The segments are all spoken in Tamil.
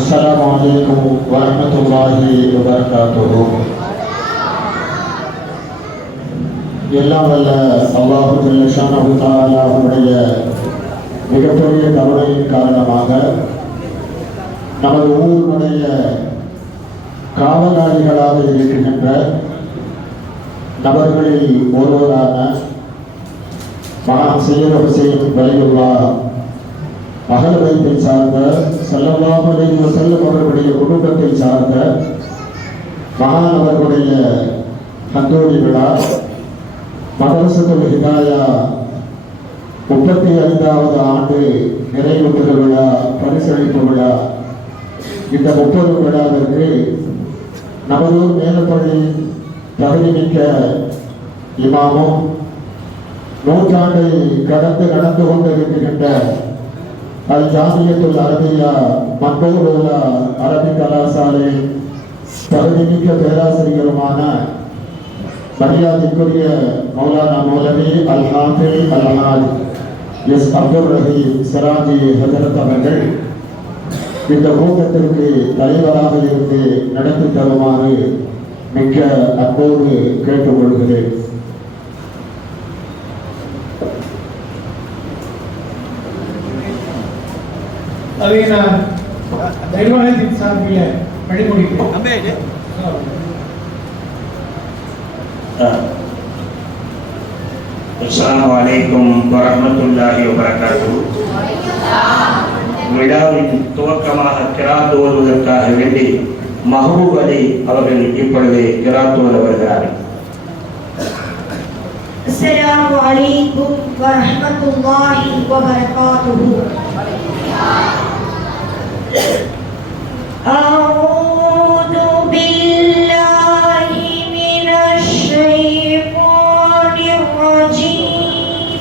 السلام عليكم ورحمة الله وبركاته. எல்லாம் வல்ல அல்லாஹு ஜல்ல ஷானஹு தஆலாவுடைய மிகப்பெரிய கருணையின் காரணமாக நமது ஊருடைய காவலாளிகளாக இருக்கின்ற நபர்களில் ஒருவரான மகான் சையத் ஹுசைன் வலியுல்லா மகளத்தை சார்ந்த ஸல்லல்லாஹு அலைஹி வஸல்லம் அவர்களுடைய குடும்பத்தை சார்ந்த மகான் அவர்களுடைய கந்தூரி விழா மதரசத்துல் ஹிதாயா 35வது ஆண்டு நிறைவு விழா பரிசளிப்பு விழா. இந்த 30 விழாவிற்கு நமதூர் மேலப்பள்ளி தகுதிமிக்க இமாமும் நூற்றாண்டை கடந்து நடந்து கொண்டிருக்கின்ற அல் ஜாமியத்துல் அரபியா மன்பூருல்லா அரபி கலாசாலை தகுதிமிக்க பேராசிரியருமான மரியாதைக்குரிய மௌலானா மௌலவி அல் ஹாஃபிஸ் அல் ஹாஜ் எஸ் அப்துல் ரஹீம் சிராஜி ஹஜரத் அவர்கள் இந்த கூட்டத்திற்கு தலைவராக இருந்து நடத்தி தருமாறு மிக்க அன்போடு கேட்டுக்கொள்கிறேன். அதை நான் நிர்வாகத்தின் சார்பில் வழிமொழிக்கிறேன். அஸ்ஸலாமு அலைக்கும் வரஹ்மத்துல்லாஹி வபரகாத்துஹு. விழாவின் துவக்கமாக கிராத் ஓதுவதற்காக வேண்டி மஹபூப் அலி அவர்கள் இப்பொழுது கிராத் ஓத வருகிறார்கள். அஸ்ஸலாமு அலைக்கும் வரஹ்மத்துல்லாஹி வபரகாத்துஹு. أعوذ بالله من الشيطان الرجيم.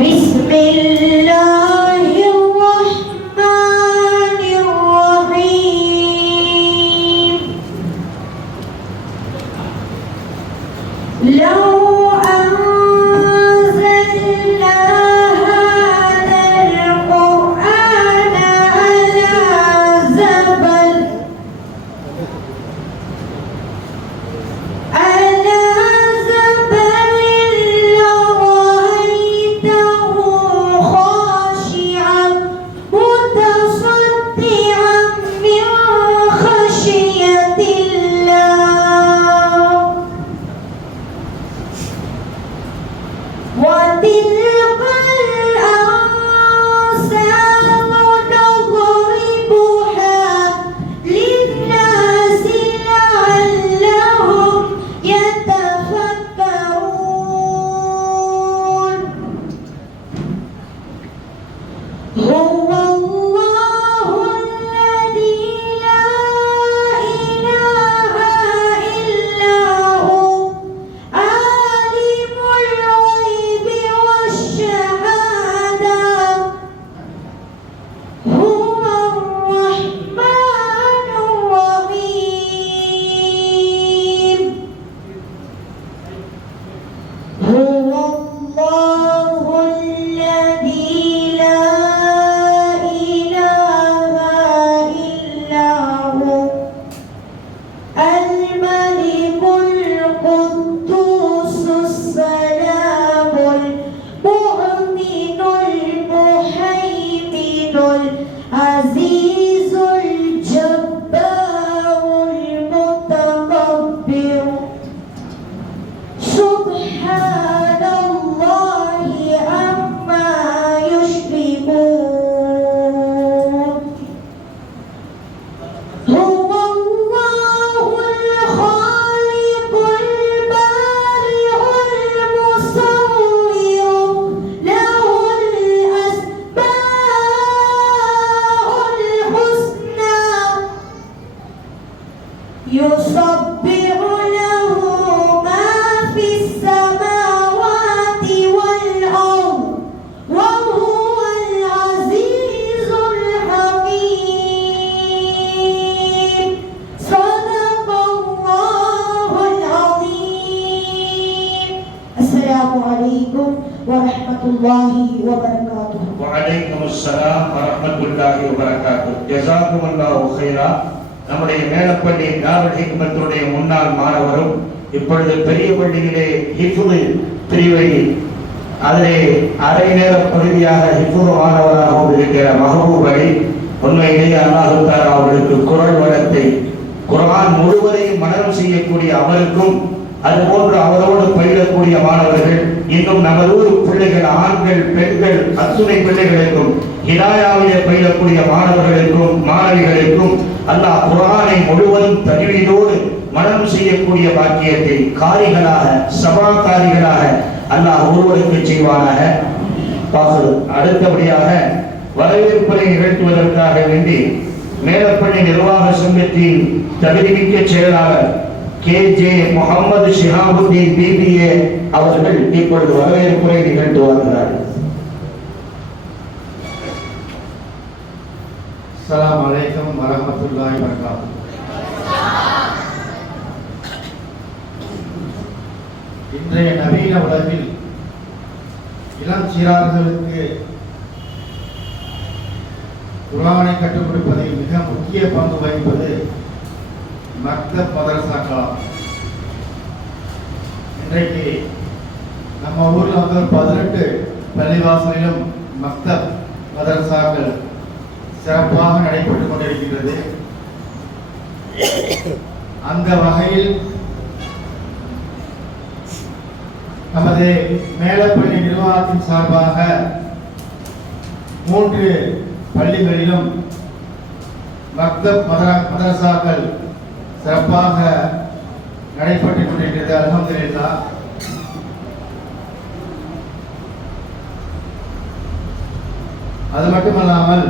بسم الله الرحمن الرحيم. لو أنزلنا سبحان الله عما يشركون هو الله الخالق البارئ المصور له الأسماء الحسنى يسبح له ما في السماوات والأرض وهو العزيز الحكيم صدق الله العظيم السلام عليكم ورحمة الله وبركاته وعليكم السلام ورحمة الله وبركاته جزاكم الله خيرا நம்முடைய மேலப்பள்ளி தாருல் ஹிக்மத்துடைய முன்னாள் மாணவரும் இப்பொழுது பெரிய பள்ளியிலே ஹிஃபுது பிரிவை அதிலே அரை நேர பகுதியாக ஹிஃபுது மாணவராகவும் இருக்கிற மஹபூப் அலி உண்மையிலேயே அல்லாஹ் தஆலா அவர்களுக்கு குர்ஆன் வளத்தை குர்ஆன் முழுவதையும் மனனம் செய்யக்கூடிய அவருக்கும் அதுபோன்று அவரோடு பயிலக்கூடிய மாணவர்கள் இன்னும் நமது ஊர் பிள்ளைகள் ஆண்கள் பெண்கள் அத்துணை பிள்ளைகளுக்கும் ஹிதாயாவிலே பயிலக்கூடிய மாணவர்களுக்கும் மாணவிகளுக்கும் அல்லாஹ் குர்ஆனை முழுவதும் தஜ்வீதோடு மனனம் செய்யக்கூடிய பாக்கியத்தை காரிகளாக சபாகாரிகளாக அல்லாஹ் ஒருவருக்கு செய்வானாக. அடுத்தபடியாக வரவேற்பை நிகழ்த்துவதற்காக வேண்டி மேலப்பள்ளி நிர்வாக சங்கத்தின் தகுதிமிக்க செயலாளர் KJ முகமது ஷிஹாபுத்தீன் BBA அவர்கள் இப்பொழுது வரவேற்புரை நிகழ்த்துவார்கள். அஸ்ஸலாமு அலைக்கும் வரஹ்மத்துல்லாஹி வபரகாத்துஹு. இன்றைய நவீன உலகில் இளம் சிறார்களுக்கு குர்ஆனை கற்றுக் கொடுப்பதில் மிக முக்கிய பங்கு வகிப்பது மக்தப் மதரசாக்கள். இன்றைக்கு நம்ம ஊரில் வந்து 18 பள்ளிவாசலிலும் மக்தப் மதரசாக்கள் சிறப்பாக நடைபெற்றுக் கொண்டிருக்கின்றது. அந்த வகையில் நமது மேலப்பள்ளி நிர்வாகத்தின் சார்பாக 3 பள்ளிகளிலும் மக்தப் மதரசாக்கள் சிறப்பாக நடைபெற்றுக் கொண்டிருக்கிறது. அல்ஹம்துலில்லாஹ். அது மட்டுமல்லாமல்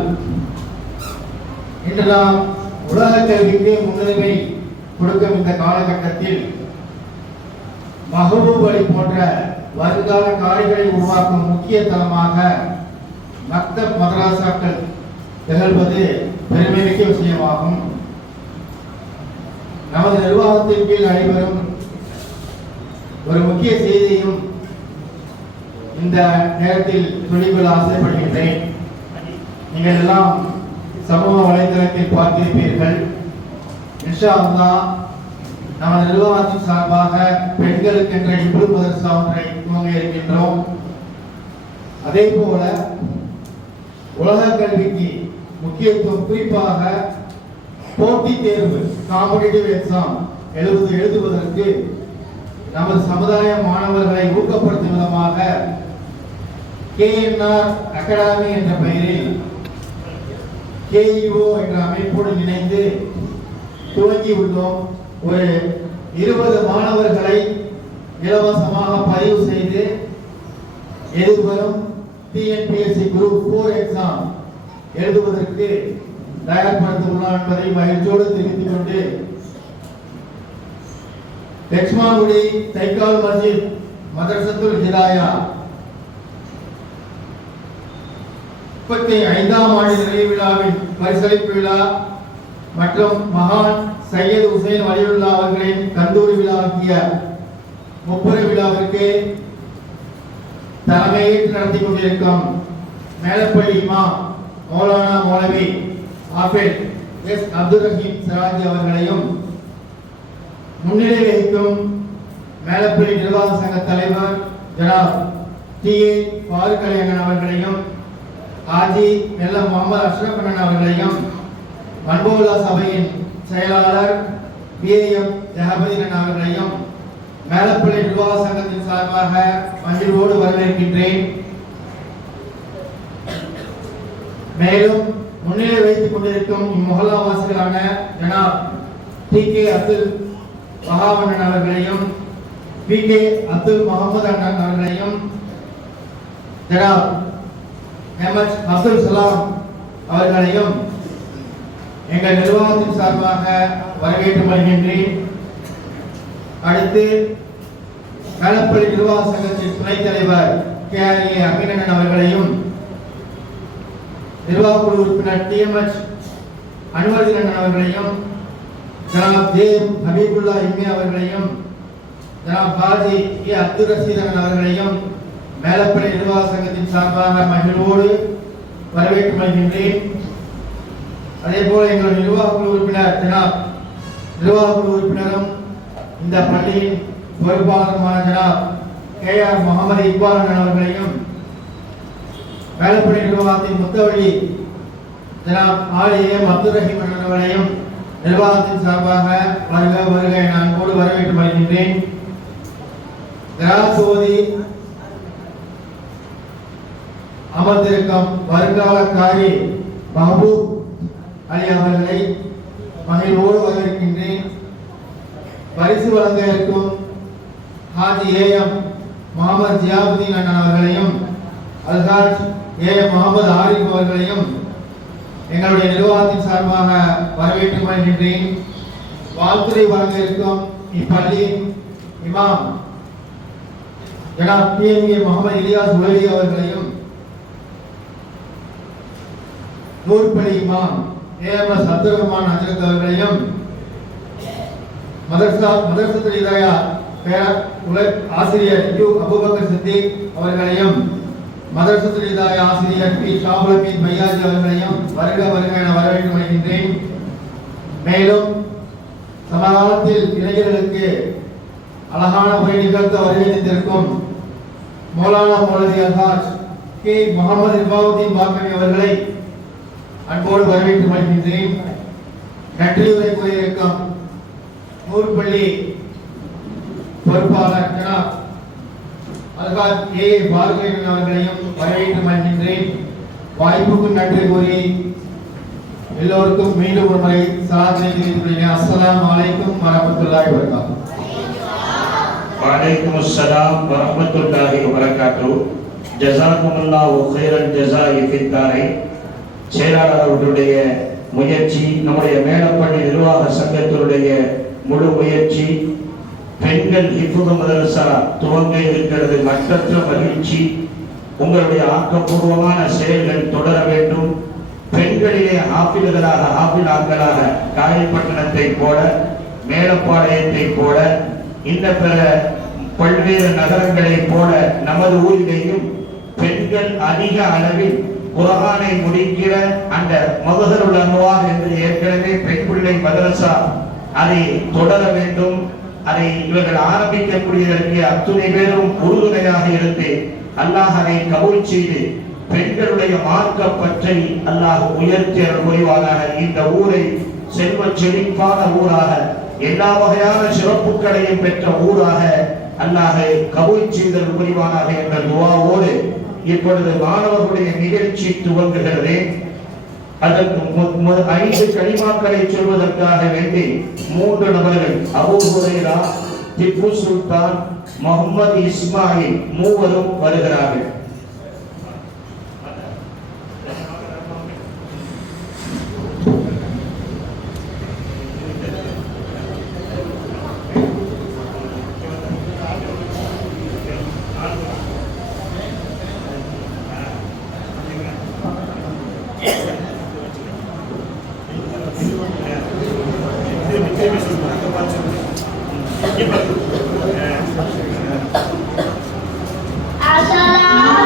இன்று நாம் உலக கல்விக்கு முன்னுரிமை கொடுக்கும் இந்த காலகட்டத்தில் மஹபூப் அலி போன்ற வருங்கால காரிகளை உருவாக்கும் முக்கிய தளமாக மக்தப் மதரசாக்கள் திகழ்வது பெருமைமிக்க விஷயமாகும். நமது நிர்வாகத்தின் கீழ் நடைபெறும் ஒரு முக்கிய செய்தியையும் இந்த நேரத்தில் சொல்லிக்கொள்ள ஆசைப்படுகின்றேன். நீங்கள் எல்லாம் சமூக வலைதளத்தில் பார்த்திருப்பீர்கள். இன்ஷா அல்லாஹ் நமது நிர்வாகத்தின் சார்பாக பெண்களுக்கென்ற இப்ரு மதரசா ஒன்றை துவங்க இருக்கின்றோம். அதே போல உலக கல்விக்கு முக்கியத்துவம் குறிப்பாக போட்டித் தேர்வு காம்படிட்டிவ் எக்ஸாம் எழுதுவதற்கு நமது சமுதாய மாணவர்களை ஊக்கப்படுத்தும் விதமாக KNR அகாடமி என்ற பெயரில் KEO என்ற அமைப்போடு இணைந்து துவங்கி உள்ளோம். ஒரு 20 மாணவர்களை இலவசமாக பதிவு செய்து எதிர்வரும் TNPSC குரூப் 4 எக்ஸாம் எழுதுவதற்கு தயார்படுத்த உள்ளோம் என்பதை மகிழ்ச்சியோடு தெரிவித்துக் கொண்டு லட்சுமாங்குடி தைக்கால் மஸ்ஜித் மதரசத்துல் ஹிதாயா 35ஆம் ஆண்டு நிறைவு விழாவின் பரிசளிப்பு விழா மற்றும் மகான் சையத் ஹுசைன் வலியுல்லா அவர்களின் கந்தூரி விழாவாகிய முப்பெரு விழாவிற்கு தலைமையேற்று நடத்தி கொண்டிருக்கும் மேலப்பள்ளி இமாம் மௌலானா மௌலவி ஆஃபித் எஸ் அப்துல் ரஹீம் சிராஜி அவர்களையும் முன்னிலை வகிக்கும் மேலப்பள்ளி நிர்வாக சங்க தலைவர் ஜனாப் TA ஃபாரூக் அலி அண்ணன் அவர்களையும் ஆஜி நெல்ல முகமது அஷ்ரப் அண்ணன் அவர்களையும் மன்போலா சபையின் செயலாளர் BAM ஜஹபதீன் அவர்களையும் மேலப்பள்ளி நிர்வாக சங்கத்தின் சார்பாக மகிழ்வோடு வரவேற்கின்றேன். மேலும் முன்னிலை வைத்துக் கொண்டிருக்கும் இம்மொஹல்லா வாசிகளான ஜனாப் டி.கே. அப்துல் வஹாப் அவர்களையும் பி.கே. அப்துல் முகமது அண்ணன் அவர்களையும் ஜனாப் எம்.எச். அப்துல் சலாம் அவர்களையும் எங்கள் நிர்வாகத்தின் சார்பாக வரவேற்று வருகின்றேன். அடுத்து மேலப்பள்ளி நிர்வாக சங்கத்தின் துணைத் தலைவர் கே.ஆர்.ஏ. அமீனன் அவர்களையும் நிர்வாக குழு உறுப்பினர் டி.எம்.எச். அன்வர்தீன் அவர்களையும் ஜனாப் ஜே. ஹபீபுல்லா இம்மே அவர்களையும் ஜனாப் பாஜி ஏ. அப்துல் ரஷீத் அவர்களையும் மேலப்பள்ளி நிர்வாக சங்கத்தின் சார்பாக மகிழ்வோடு வரவேற்று வருகின்றேன். அதே போல எங்களுடைய நிர்வாக குழு உறுப்பினர் ஜனாப் நிர்வாக குழு உறுப்பினரும் இந்த பள்ளியின் பொறுப்பாளருமான ஜனாப் கே.ஆர். முகமது இக்பால் அவர்களையும் மேலப்பள்ளி நிர்வாகத்தின் முத்தவழி ஜனாப் ஆர்.ஏ. அப்துல் ரஹீம் அவர்களையும் நிர்வாகத்தின் சார்பாக வருக வருக என அன்போடு வரவேற்று வருகின்றேன். கிராசோதி அமர்ந்திருக்கும் வருங்கால காரி மஹபூப் அலி அவர்களை மகிழ்வோடு வரவேற்கின்றேன். பரிசு வழங்க இருக்கும் ஹாஜி ஏ.எம். முகமது ஜியாபுதீன் அண்ணன் அவர்களையும் அல்ஹாஜ் ஏ.எம். முகமது ஆரிஃப் அவர்களையும் எங்களுடைய நிர்வாகத்தின் சார்பாக வரவேற்று வருகின்றேன். வாழ்த்துரை வழங்க இருக்கும் இப்பள்ளியின் இமாம் ஜனாப் டி.எம்.ஏ. முகமது இலியாஸ் உலவி அவர்களையும் நூற்பள்ளி இமாம் ஏ.எம்.எஸ். அப்துல் ரஹ்மான் ஹஜ்ரத் அவர்களையும் மதரசத்துல் இதாயா ஆசிரியர் யு அபூபக்கர் சித்திக் அவர்களையும் மதரசத்துல் இதாயா ஆசிரியர் பி. ஷாபுல் ஹமீத் பையாஜி அவர்களையும் வருக வருக என வரவேற்று வருகின்றேன். மேலும் சமகாலத்தில் இளைஞர்களுக்கு அழகான உரை நிகழ்த்த வருகின்றிருக்கும் மௌலானா மௌலவி அல்ஹாஜ் கே. முகமது ரிபாவுதீன் பாக்கவி அவர்களை அன்போடு வரவேற்று வருகின்றேன். நன்றியுரை கூறியிருக்கும் நூற்பள்ளி பொறுப்பாளர் ஜனாப் அல்ஹாஜ் ஏ. பாலகிருஷ்ணன் அவர்களையும் வரவேற்று வருகின்றேன். வாய்ப்புக்கு நன்றி கூறி எல்லோருக்கும் மீண்டும் ஒரு முறை சலாத்தை தெரிவித்துள்ளேன். அஸ்ஸலாமு அலைக்கும் வரஹ்மத்துல்லாஹி வபரகாத்துஹு. வலைக்கும் அஸ்ஸலாம் வரஹ்மத்துல்லாஹி வபரகாத்துஹு. ஜஸாக்குமுல்லாஹு கைரல் ஜஸாஇ ஃபித்தாரை. செயலாளர் அவர்களுடைய முயற்சி, நம்முடைய மேலப்பள்ளி நிர்வாக சங்கத்தினுடைய முழு முயற்சி, பெண்கள் ஹிஃபுது மதரசா துவங்க இருக்கிறது. மற்றற்ற மகிழ்ச்சி. உங்களுடைய ஆக்கப்பூர்வமான செயல்கள் தொடர வேண்டும். பெண்களிலே ஆப்பிள்களாக ஆப்பிளாக்களாக காயப்பட்டணத்தை போல, மேலப்பாளையத்தை போல, இந்த பிற பல்வேறு நகரங்களை போல நமது ஊரிலேயும் பெண்கள் அதிக அளவில் குர்ஆனை முடிக்கிற அந்த மதுஹருல் அன்வார் என்று ஏற்கனவே பெண் பிள்ளை மதரசா அதை தொடர வேண்டும். அதை இவர்கள் ஆரம்பிக்கக்கூடியதற்கு அத்துணை பேரும் உறுதுணையாக இருந்து அல்லாஹ் அதை கபூல் செய்து பெண்களுடைய மார்க்க பற்றை அல்லாஹ் உயர்த்தி புரிவானாக. இந்த ஊரை செல்வ செழிப்பான ஊராக, எல்லா வகையான சிறப்புகளையும் பெற்ற ஊராக அல்லாஹ் கபூல் செய்தல் புரிவானாக என்ற துஆவோடு இப்பொழுது மாணவர்களுடைய நிகழ்ச்சி துவங்குகிறது. அதற்கு 5 கலிமாக்களை சொல்வதற்காக வேண்டி 3 நபர்கள் அபூ ஹுரைரா, திப்பு சுல்தான், முகமது இஸ்மாயில் மூவரும் வருகிறார்கள். Assalamualaikum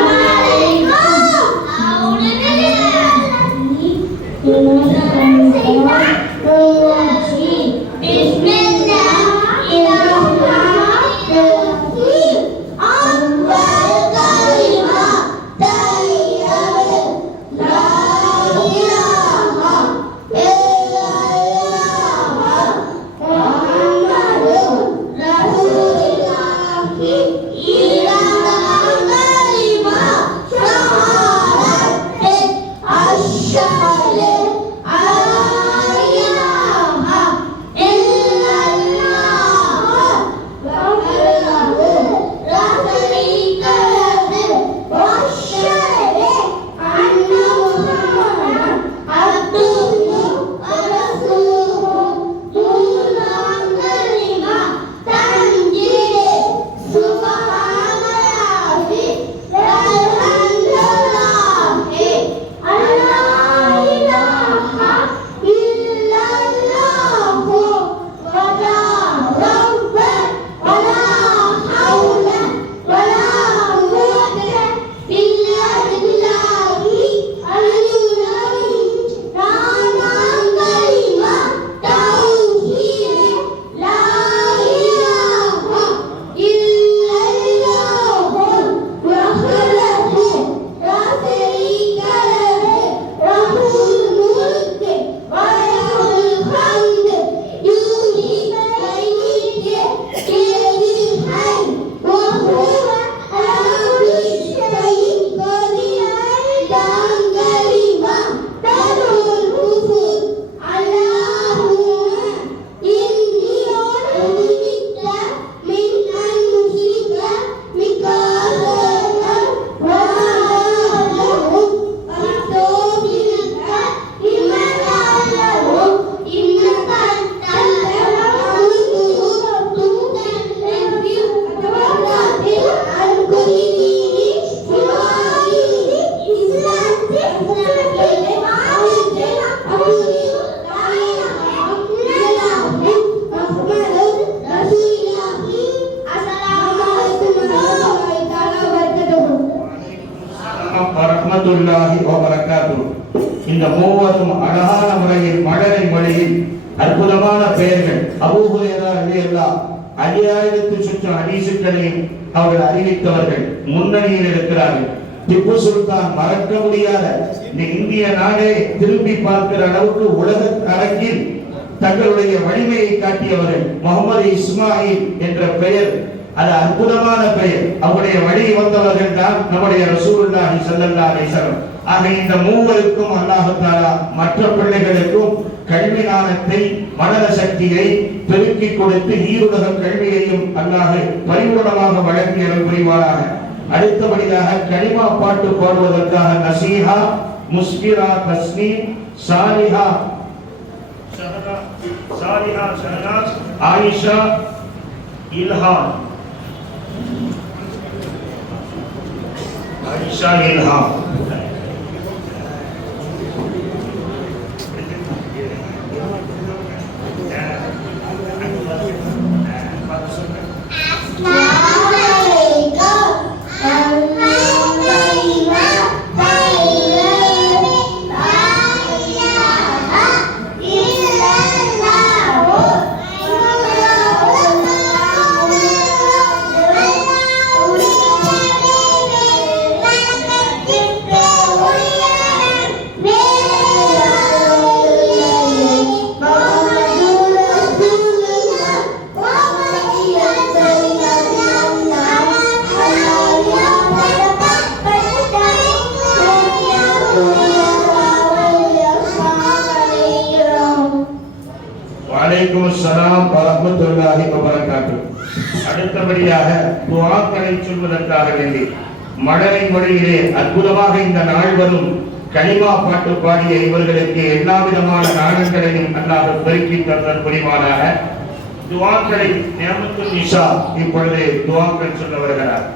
வரஹ்மத்துல்லாஹி வ பரக்காத்துஹு. இந்த மூவரும் அழகான முறையில் மழலை மொழியில் அற்புதமான பெயர்கள். அபூ ஹுரைரா ரலியல்லாஹு அன்ஹு 5000 சுற்று ஹதீஸுகளையும் அவர்கள் அறிவித்தவர்கள் முன்னணியில் இருக்கிறார்கள். திப்பு சுல்தான் மறக்க முடியாத இந்த இந்திய நாடே திரும்பி பார்க்கிற அளவுக்கு உலக அரங்கில் தங்களுடைய வலிமையை காட்டியவர்கள். முகமது இஸ்மாயில் என்ற பெயர், அது அற்புதமான பெயர். அவருடைய வழி வந்தவர்கள் தான் நம்முடைய ரசூலுல்லாஹி ஸல்லல்லாஹு அலைஹி வஸல்லம். ஆக இந்த மூவருக்கும் அல்லாஹ் தஆலா மற்ற பிள்ளைகளுக்கும் கல்வி ஞானத்தை, மனத சக்தியை பெருக்கி கொடுத்து ஈருலக கல்வியையும் அல்லாஹ் பரிபூர்ணமாக வழங்கி அருள் புரிவாராக. அடுத்தபடியாக கலிமா பாட்டு பாடுவதற்காக நசீஹா, முஸ்பிரா, தஸ்னீம், சாலிஹா ஷஹனாஸ், ஆயிஷா, இல்ஹாம், ஆயிஷா இல்ஹாம். அடுத்தபடியாக துஆக்களை சொல்வதற்காக வேண்டி மழலை மொழியிலே அற்புதமாக இந்த நாள் வரும் கலிமா பாட்டு பாடிய இவர்களுக்கு எல்லா விதமான நாணங்களையும் அல்லாஹ் பெருக்கி தந்தல் புரிவானாக. துஆக்களை நியமத்துல் நிஷா இப்பொழுது துஆக்கள் சொல்ல வருகிறார்.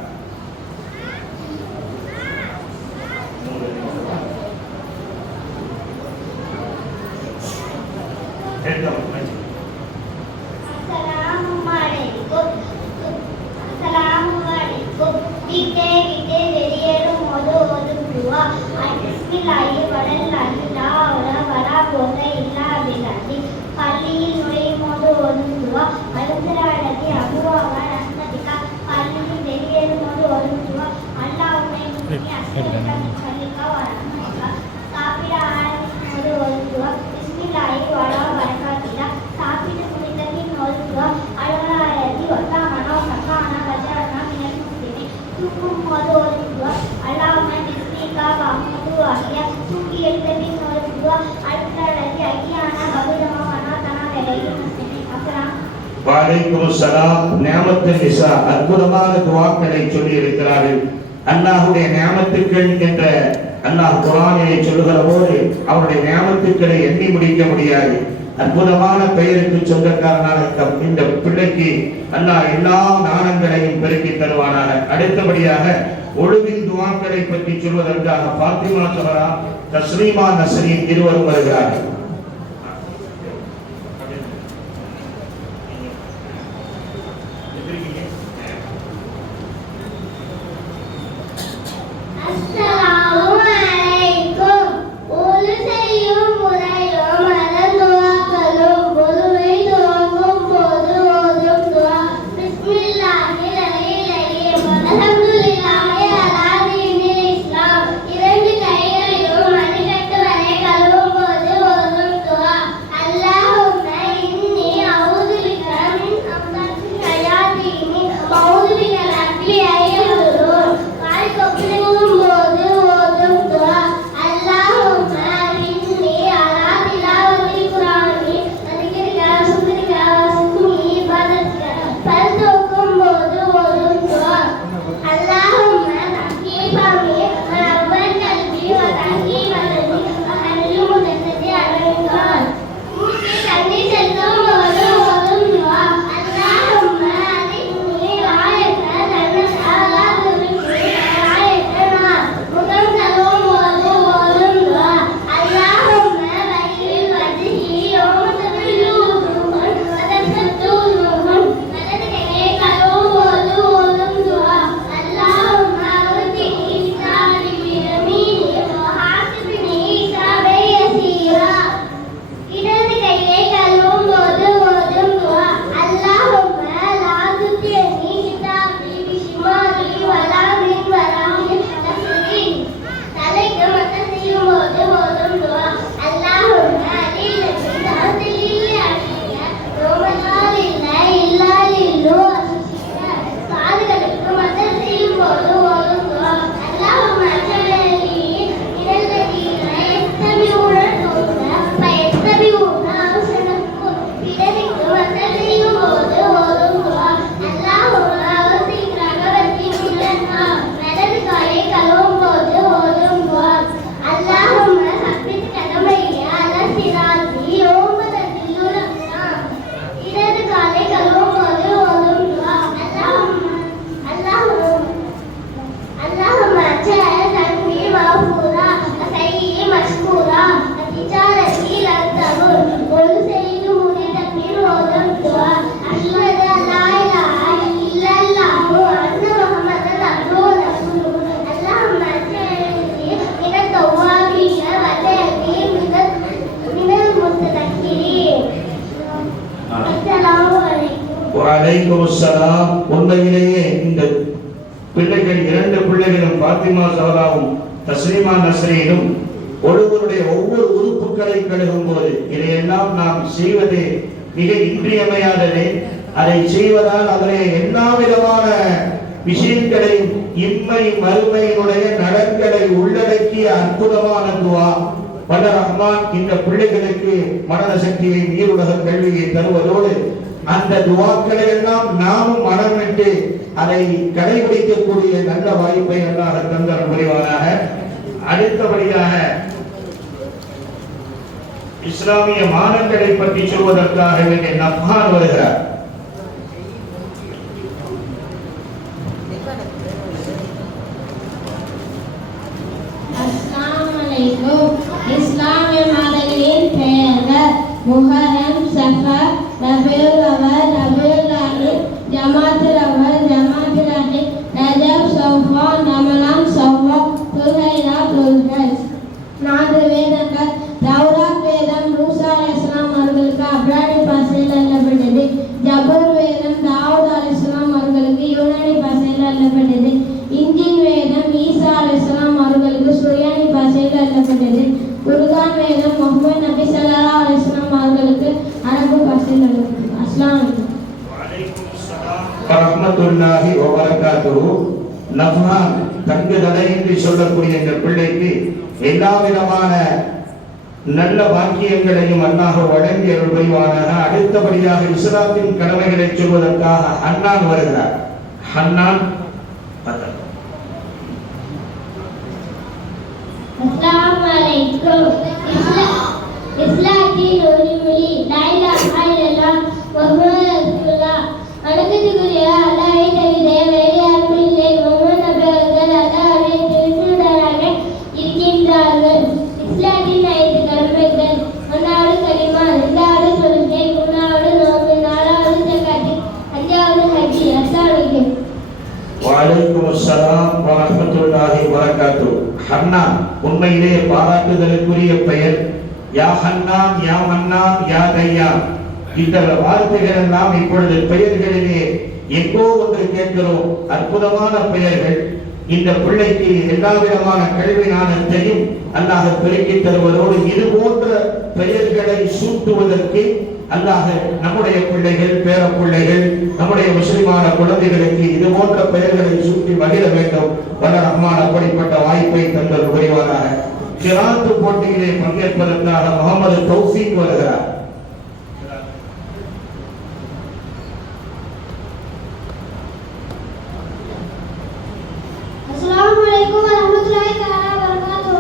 பள்ளியில் நுழையும் போது ஓதும் துவா, அழுந்தராடத்தை அபுவாக ரஹ்மதிகா, பள்ளியில் வெளியேறும் போது ஓதும் துவா, அல்லாஹ்வை முன்னி அஸ்ஸலாமு அலைக்கா வ ரஹ்மதிகா, சாப்பிட ஆரம்பிக்கும் போது ஓதும் துவா, பிஸ்மில்லாஹி வலா பரக்காத்திலா, சாப்பிட்டு முடித்த பின் ஓதும் துவா, அல்ஹலாயத்தி வத்தாமனா சக்கானா வஜானா மினல் முஸ்லிமீன், தூங்கும் போது ஓதும் துவா, அல்லாஹ்வை பிஸ்மிகா வ அஹ்மது வஹியா, தூங்கி எழுந்த பின் ஓதும் துவா, அல்ஹலாயத்தி ஐயானா பகுதமா வலைக்கும் சலாம். நியமத்துல் நிசா அற்புதமான துஆக்களை சொல்லி இருக்கிறார்கள். அல்லாஹ்வுடைய நியமத்துக்கள் என்ற அல்லாஹ் குர்ஆனிலே சொல்லுகிற போது அவருடைய நியமத்துக்களை எண்ணி முடிக்க முடியாது. அற்புதமான பெயருக்கு சொந்தக்காரனான இந்த பிள்ளைக்கு அல்லாஹ் எல்லா நாணங்களையும் பெருக்கி தருவானாக. அடுத்தபடியாக ஒழுவின் துஆக்களை பற்றி சொல்வதற்காக ஃபாத்திமா சஹரா, தஸ்லீமா நஸ்ரீன் இருவரும் வருகிறார்கள். இரண்டு கைகளிலும் மணிக்கட்டு வரை கழுவும் போது உண்மையிலேயே இந்த பிள்ளைகள் 2 பிள்ளைகளும் பாத்திமா சௌராவும் தஸ்லீமா நஸ்ரீனும் ஒருவருடைய ஒவ்வொரு உறுப்புகளை கழுகும் போது இதையெல்லாம் நாம் செய்வது மிக இன்றியமையாதது. அதை செய்வதால் அதிலே எல்லா விதமான விஷயங்களையும் இம்மை மறுமையினுடைய நலன்களை உள்ளடக்கிய அற்புதமான துவா. வல்ல ரஹ்மான் இந்த பிள்ளைகளுக்கு மனன சக்தியை நீருலக கல்வியை தருவதோடு அந்த துவாக்களை எல்லாம் நாமும் மனமிட்டு அதை கடைபிடிக்கக்கூடிய நல்ல வாய்ப்பை அல்லாஹ் தந்தர் புரிவானாக. அடுத்தபடியாக இஸ்லாமிய மானங்களை பற்றி சொல்வதற்காக வேண்டிய நஃபான் வருகிறார். இஸ்லாமிய மாதங்களின் பெயர்கள் முஹர்ரம், சஃபர், ரபியுல் அவல், ரபியுல் ஆஹிர், ஜமாத்துல் அவல், ஜமாத்துல் ஆஹிர், ரஜப், ஷவ்வால், ரமலான், ஷவ்வால், துல்ஹைஜா, துல்ஹஜ். 4 வேதங்கள். தௌராத் வேதம் மூசா அலைஹிஸ்ஸலாம் அவர்களுக்கு அப்ரானி பாஷையில் எழுதப்பட்டது. ஜபூர் வேதம் தாவூத் அலைஹிஸ்ஸலாம் அவர்களுக்கு யூனானி பாஷையில் எழுதப்பட்டது. இன்ஜீல் வேதம் ஈசா அலைஹிஸ்ஸலாம் அவர்களுக்கு சுரியானி பாஷையில் எழுதப்பட்டது. குர்ஆன் வேதம் முஹம்மது நபி ஸல்லல்லாஹு அலைஹி வஸல்லம் அவர்களுக்கு அரபு பாஷையில் எழுதப்பட்டது. அஸ்ஸலாமு அலைக்கும். வலைக்கும் ஸலாம் வரஹ்மத்துல்லாஹி வ பரகாத்துஹு. நஃபான் தங்கு தடையின்றி சொல்லக்கூடிய இந்த பிள்ளைக்கு எல்லா விதமான நல்ல வாக்கியங்களையும் அல்லாஹ் வழங்கி அருள் புரிவானாக. அடுத்தபடியாக இஸ்லாத்தின் கடமைகளை சொல்வதற்காக ஹன்னான் வருகிறார். ஹன்னான் அஸ்ஸலாமு அலைக்கும். இஸ்லாத்தின் உறுதிமொழி லா இலாஹா இல்லல்லாஹ் முஹம்மது ரசூலுல்லாஹ். வணக்கத்துக்குரிய அல்லாஹ்வை தவிர வேறு யாரும் இல்லை. முஹம்மது நபி அவர்கள் அல்லாஹ்வை திருத்தூதராக இருக்கின்றார்கள். இஸ்லாத்தின் 5 கடமைகள்: 1வது கலிமா, 2வது தொழுகை, 3வது நோன்பு, 4வது ஜகாத், 5வது ஹஜ். அஸ்ஸலாமு வலைக்கும் ஸலாம் வரஹ்மத்துல்லாஹி வ பரகாத்துஹு. ஹன்னான் உண்மையிலே பாராட்டுதலுக்குரிய பெயர். யா ஹன்னான், யா மன்னான், யா தையான். இந்த வார்த்தைகள் எல்லாம் இப்பொழுது பெயர்களிலே எங்கோ ஒன்று கேட்கிறோம். அற்புதமான பெயர்கள். இந்த பிள்ளைக்கு எல்லா விதமான கல்வி ஞானத்தையும் அல்லாஹ் பெருக்கி தருவதோடு இது போன்ற பெயர்களை சூட்டுவதற்கு அல்லாஹ் நம்முடைய பிள்ளைகள், பேர பிள்ளைகள், நம்முடைய முஸ்லிமான குழந்தைகளுக்கு இது போன்ற பெயர்களை சூட்டி மகிழ வேண்டும். வல்ல ரஹ்மான் அப்படிப்பட்ட வாய்ப்பை தந்தல் புரிவாராக. கிராத்து போட்டியிலே பங்கேற்பதற்காக முகமது தௌஃபீக் வருகிறார். السلام عليكم ورحمة الله تعالى وبركاته.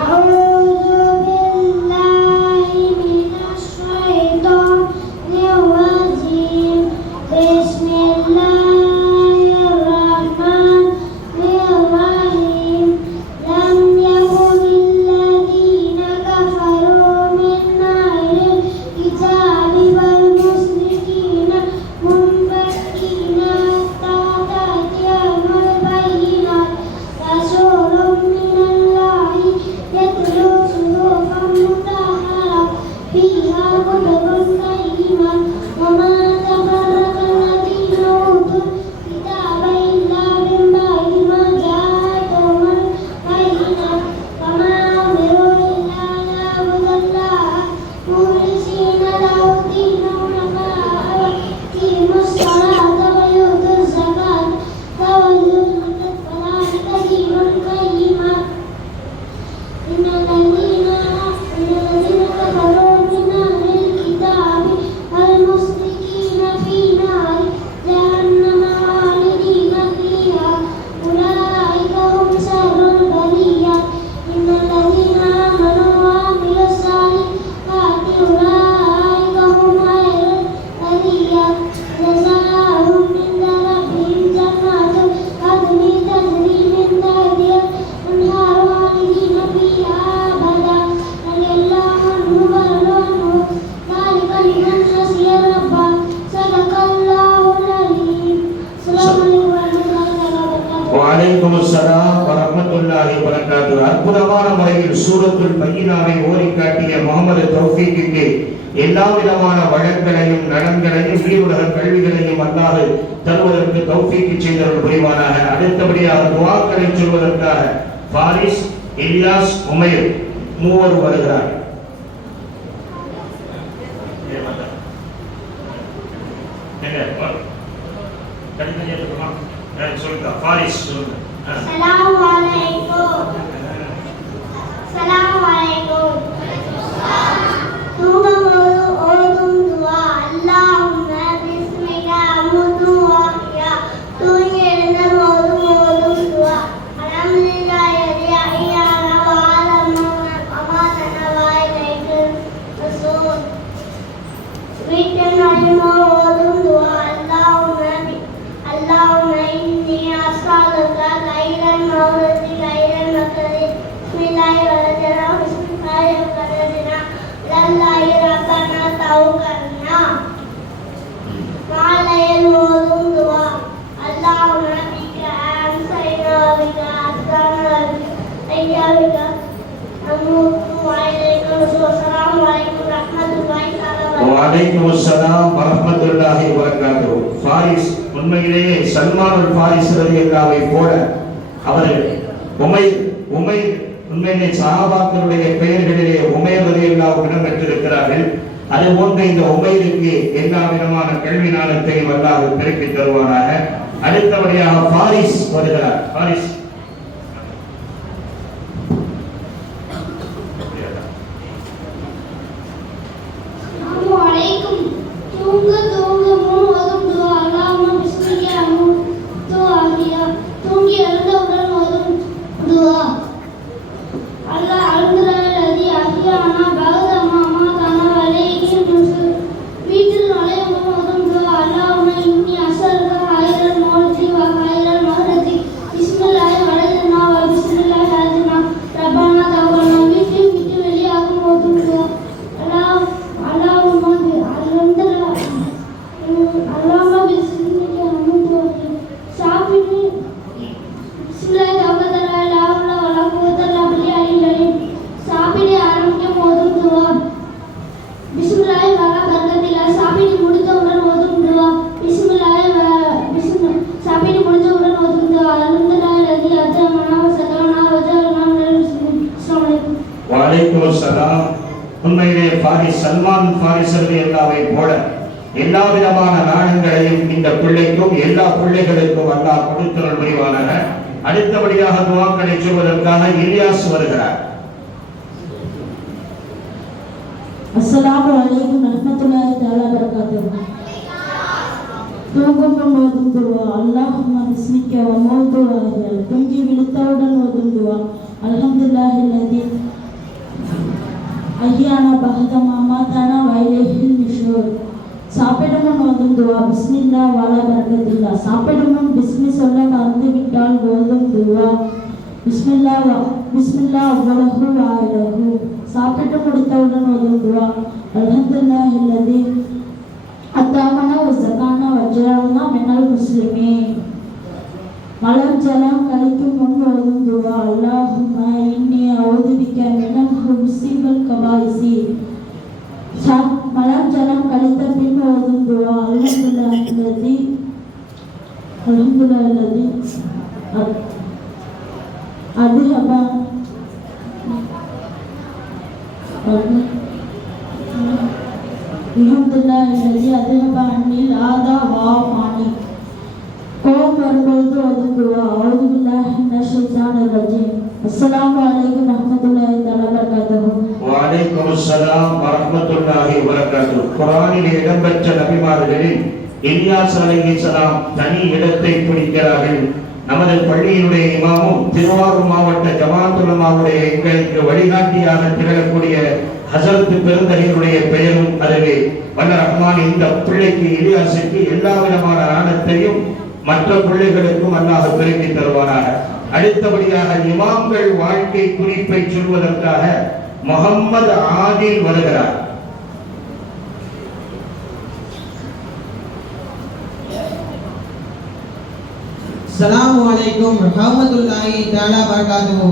أعوذ بالله من الشيطان الرجيم. بسم الله الرحمن الرحيم. لم يكن الذين كفروا من வலைக்கும் அஸ்ஸலாம் வரஹ்மத்துல்லாஹி வபரகாத்துஹு. அற்புதமான முறையில் சூரத்துல் பையினாவை ஓதி காட்டிய முகமது தௌஃபீக்கு எல்லா விதமான வளங்களையும் நலன்களையும் வீருலக கல்விகளையும் அல்லாஹ் தருவதற்கு தௌஃபீக்கு செய்தவர்கள் புரிவானாக. அடுத்தபடியாக துஆக்களை சொல்வதற்காக ஃபாரிஸ், இலியாஸ், உமைர் மூவர் வருகிறார். சொல்லுங்க ஃபாரிஸ் சொல்லுங்க. அஸ்ஸலாமு அலைக்கும். அஸ்ஸலாமு அலைக்கும். தூங்கும்போது ஓதும் துஆ அல்லாஹும்ம பிஸ்மிக அமுது வஹ்யா. தூங்கி எழுந்தபோது ஓதும் துஆ அல்ஹம்துலில்லாஹி அல்லதி அஹ்யானா வ அமாதனா வ இலைஹி நுஷூர். வீட்டில் நுழையும்போது ஓதும் துஆ اللهم إني أسألك خير المولد خير المقصد بسم الله ولدنا بسم الله وقدرنا لله ربنا توكلنا وعلي الوضوء دعاء اللهم بك أمسينا وبك أصبحنا وبك أيامك نموت وإليك النشور. السلام عليكم ورحمة الله وبركاته. வலைக்கும் அஸ்ஸலாம் வரஹ்மத்துல்லாஹி வபரகாத்துஹு. ஃபாரிஸ் உண்மையிலேயே சல்மானுல் ஃபாரிஸ் ரலியல்லாஹு போல அவர்கள் உமைர் உண்மையிலே சஹாபாக்களுடைய பெயர்களிலே உமைர் ரலியல்லாஹு இடம் பெற்றிருக்கிறார்கள். அதுபோன்ற இந்த உமைருக்கு எல்லா விதமான கல்வி ஞானத்தையும் அல்லாஹ் பெருக்கி தருவானாக. அடுத்தபடியாக ஃபாரிஸ் வருகிறார். ஃபாரிஸ் உண்மையிலே ஃபாரிஸ் சல்மான் ஃபாரிஸ் ரலியல்லாஹு போல எல்லா விதமான நாணங்களையும் இந்த பிள்ளைக்கும் எல்லா பிள்ளைகளுக்கும் அல்லாஹ் கொடுத்தருள் புரிவானாக. அடுத்தபடியாக துஆக்களை சொல்வதற்காக இலியாஸ் வருகிறார். அஸ்ஸலாமு அலைக்கும் வரஹ்மத்துல்லாஹி தஆலா வபரகாத்துஹு. தூங்கும் ஓதும் துஆ அல்லாஹும்ம பிஸ்மிக வ மௌது வஹ்யா. தூங்கி விழித்தவுடன் ஓதும் துஆ அல்ஹம்துலில்லாஹி அல்லதி அஹ்யானா பஅத மா அமாதனா வ இலைஹி நுஷூர். சாப்பிடும் முன் ஓதும் துஆ பிஸ்மில்லாஹ் வ அலா பரக்கத்தில்லாஹ். சாப்பிடும் முன் பிஸ்மி சொல்ல மறந்து விட்டால் ஓதும் துஆ பிஸ்மில்லாஹ் அவ்வளஹு வ ஆயிலஹு. சாப்பிட்டு முடித்தவுடன் ஓதும் துஆ அல்ஹம்துலில்லாஹி அல்லதி அத்தாமனா வ ஸகானா வ ஜஅலனா மினல் முஸ்லிமீன். மலம் ஜலம் கழிக்கும் முன் ஓதும் துஆ அல்லாஹும்ம இன்னி அஊது பிக மினல் ஹுப்ஸி வல் கபாயிஸி. மலம் ஜலம் கழித்த பின் ஓதும் துஆ அல்ஹம்துலில்லாஹி அல்லதி அதுஹபா அல்ஹம்துலில்லாஹி அல்லதி அதுஹபா அன்னில் ஆதா வா மானி. கோபம் வரும்பொழுது ஓதும் துஆ அஊது பில்லாஹி மினஷ் ஷைத்தானிர் ரஜீம். அஸ்ஸலாமு அலைக்கும் வரஹ்மத்துல்லாஹி தஆலா வபரகாத்துஹு. வலைக்கும் அஸ்ஸலாம் வரஹ்மத்துல்லாஹி வபரகாத்துஹு. குர்ஆனில் இடம்பெற்ற நபிமார்களில் இலியாஸ் அலைஹிஸ்ஸலாம் தனி இடத்தை பிடிக்கிறார்கள். நமது பள்ளியினுடைய இமாமும் திருவாரூர் மாவட்ட ஜமாஅத் உலமாவுடைய எங்களுக்கு வழிகாட்டியாக திகழக்கூடிய ஹஸரத் பெருந்தகையுடைய பெயரும் அதுவே. வல்ல ரஹ்மான் இந்த பிள்ளைக்கு இலியாஸுக்கு எல்லா விதமான ஞானத்தையும் மற்ற பிள்ளைகளுக்கும் அல்லாஹ் பெருக்கி தருவானாக. அடுத்தபடியாக இமாம்கள் வாழ்க்கை குறிப்பை சொல்வதற்காக முகம்மது ஆதில் வருகிறார். அஸ்ஸலாமு அலைக்கும் ரஹ்மத்துல்லாஹி தஆலா பரகாத்துஹு.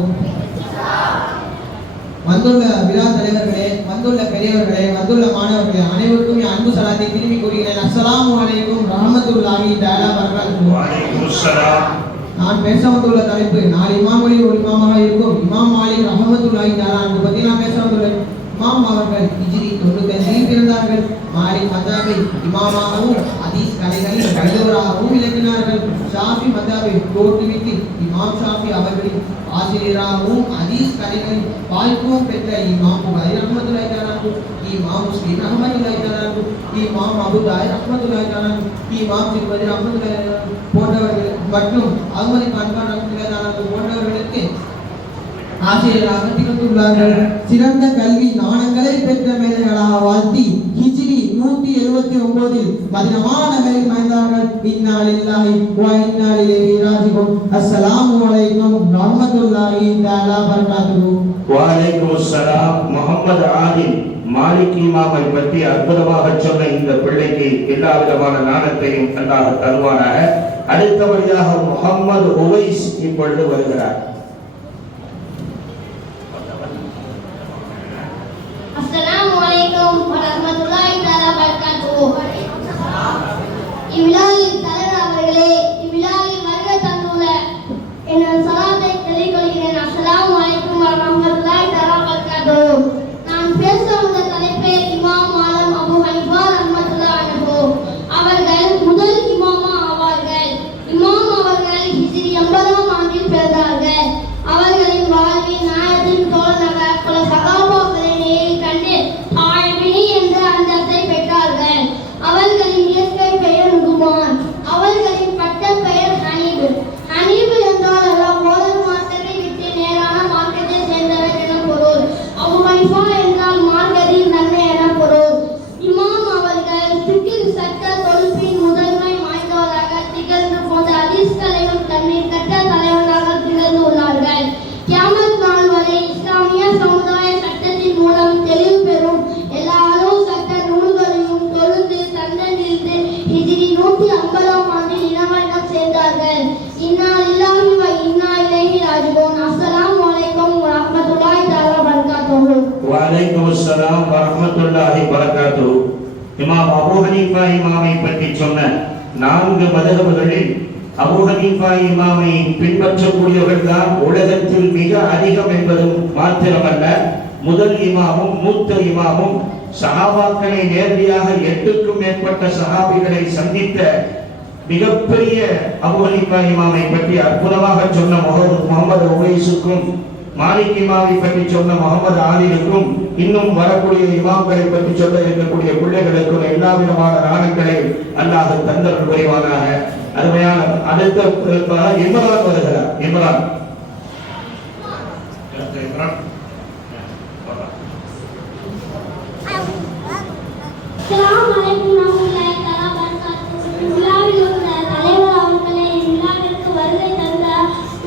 வந்துள்ள விழா தலைவர்களே, வந்துள்ள பெரியவர்களே, வந்துள்ள மாணவர்களே அனைவருக்கும் என் அன்பு சலாத்தை திரும்பி கூறுகிறேன். அஸ்ஸலாமு அலைக்கும் ரஹ்மத்துல்லாஹி தஆலா பரகாத்துஹு. வ அலைக்கும் அஸ்ஸலாம். நான் பேச வந்துள்ள தலைப்பு 4 இமாம்களில் ஒரு இமாமாக இருக்கும் இமாம் மாலிக் ரஹ்மத்துல்லாஹி தஆலா அன்ஹு பற்றி நான் பேச வந்துள்ளேன். இமாம் அவர்கள் ஹிஜ்ரி 95 பிறந்தார்கள். மாலிக் மذஹபை இமாமாகவும் ஹதீஸ் கலைகளில் வல்லுநராகவும் விளக்கினார்கள். ஷாஃபி மذஹபை தோற்றுவித்து இமாம் ஷாஃபி அவர்களின் ஆசிரியராகவும் ஹதீஸ் கலைகளில் வாழ்க்கையும் பெற்ற இமாம் புகாரி ரஹ்மத்துல்லாஹி தஆலா அன்ஹு, இமாம் முஸ்லிம் ரஹ்மத்துல்லாஹி தஆலா அன்ஹு, இமாம் அபூ தாவூத் ரஹ்மத்துல்லாஹி தஆலா அன்ஹு, இமாம் திர்மிதி ரஹ்மத்துல்லாஹி தஆலா அன்ஹு போன்றவர்கள் மற்றும் அஹ்மது கான்கான் ரஹ்மத்துல்லாஹி தஆலா அன்ஹு போன்றவர்களுக்கு ஆசிரியராக திகழ்ந்துள்ளார்கள். சிறந்த கல்வி ஞானங்களை பெற்ற மேதைகளாக வாழ்த்தி ஹிஜ்ரி 179 மதினமான மேல் மறைந்தார்கள். இன்னா லில்லாஹி வ இன்னா இலைஹி ராஜிஊன். அஸ்ஸலாமு அலைக்கும் ரஹ்மத்துல்லாஹி தஆலா பரகாத்துஹு. வ அலைக்கும் அஸ்ஸலாம். முஹம்மது ஆலிம் மாலிக் இமாமை பற்றி அற்புதமாக சொன்ன இந்த பிள்ளைக்கு எல்லா விதமான ஞானத்தையும் அல்லாஹ் தருவானாக. அடுத்தபடியாக முஹம்மது உவைஸ் இப்பொழுது வருகிறார். அஸ்ஸலாமு அலைக்கும் வரஹ்மத்துல்லாஹி தஆலா பரகாத்துஹு. இவ்விழாவில் தலைவர் அவர்களே, இவ்விழாவில் வருகை தந்துள்ள என் சலாத்தை தெரிவிக்கிறேன். அஸ்ஸலாமு அலைக்கும் வரஹ்மத்துல்லாஹி தஆலா பரகாத்துஹு. நான் பேச வந்த தலைப்பே இமாம் ஆலம் அபூ ஹனீஃபா ரஹ்மத்துல்லாஹி அன்ஹு. அவர்கள் முதல் இமாமா ஆவார்கள். இமாம் அவர்கள் ஹிஜ்ரி 80ஆம் ஆண்டில் பிறந்தார்கள். அவர்களின் வாழ்வில் நாயகத்தின் தோழர்கள் பல சகாபாக்களை நேரில் கண்டு தாழ்வினி என்ற அந்தத்தை பெற்றார்கள். அவர்களின் இயற்கை பெயர் நுகுமான். அவர்களின் பட்ட பெயர் ஹனீப். ஹனீப் என்றால் எல்லாம் ஓரல் மார்க்கத்தை விட்டு நேரான மார்க்கத்தை சேர்ந்தவர் என பொருள். அபூ ஹனீஃபா என்றால் மார்க்கத்தின் நன்மை என பொருள். இமாம் அவர்கள் ஃபிக்ஹ் சட்ட தொல்பின் முதன்மை வாய்ந்தவராக திகழ்ந்து போன்ற ஹதீஸ்களையும் தண்ணீர் கட்ட தலைவராக திகழ்ந்துள்ளார்கள். கியாமத் நாள் வரை இஸ்லாமிய சமுதாய சட்டத்தின் மூலம் தெளிவு பெறும் எல்லா அளவு சட்ட நூல்களையும் தொழுது தந்தனிலிருந்து ஹிஜ்ரி 150ஆம் ஆண்டில் இனவரிடம் சேர்ந்தார்கள். இன்னா லில்லாஹி வ இன்னா இலைஹி ராஜிஊன். அஸ்ஸலாமு அலைக்கும் வ ரஹ்மத்துல்லாஹி தஆலா பரகாத்துஹு. வ அலைக்கும் அஸ்ஸலாம் வ ரஹ்மத்துல்லாஹி பரகாத்துஹு. இமாம் அபூ ஹனீஃபா இமாமை பற்றி சொன்ன 4 மذஹபுகளில் அபூ ஹனீஃபா இமாமை பின்பற்றக்கூடியவர்கள் தான் உலகத்தில் மிக அதிகம் என்பதும் மாத்திரமல்ல, முதல் இமாமும் மூத்த இமாமும் சஹாபாக்களை நேரடியாக 8க்கும் மேற்பட்ட சஹாபிகளை சந்தித்த மிகப்பெரிய அபூ ஹனீஃபா இமாமை பற்றி அற்புதமாக சொன்ன முகமது உவைஸுக்கும், மாலிக் இமாமை பற்றி சொன்ன முகமது ஆலிலுக்கும், இன்னும் வரக்கூடிய இமாம்களை பற்றி சொல்ல இருக்கக்கூடிய பிள்ளைகளுக்கும் எல்லா விதமான ஞானங்களை அல்லாஹ் தந்தருள் புரிவானாக. அருமையான அடுத்த இம்ரான் வருகிறார். இம்ரான் அஸ்ஸலாமு அலைக்கும் வரஹ்மத்துல்லாஹி தஆலா பரகாத்துஹு. விழாவில் உள்ள தலைவர் அவர்களே, விழாவிற்கு வருகை தந்த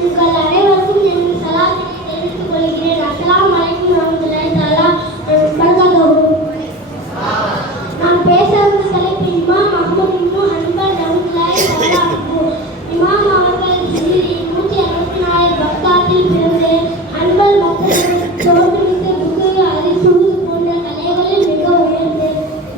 உங்கள் அனைவருக்கும் என் சலாத்தை தெரிவித்துக் கொள்கிறேன். அஸ்ஸலாமு அலைக்கும் வரஹ்மத்துல்லாஹி தஆலா பரகாத்துஹு. நான் பேச வந்த தலைப்பு இமாம் அஹ்மத் இப்னு ஹன்பல் ரஹ்மத்துல்லாஹி தஆலா அன்ஹு. இமாம் அவர்கள் ஹிஜ்ரி 164 பக்தாத்தில் பிறந்து ஹன்பல் மக்தபை தோற்றுவித்து புக்ஹ், ஹதீஸ் போன்ற கலைகளில் மிக உயர்ந்து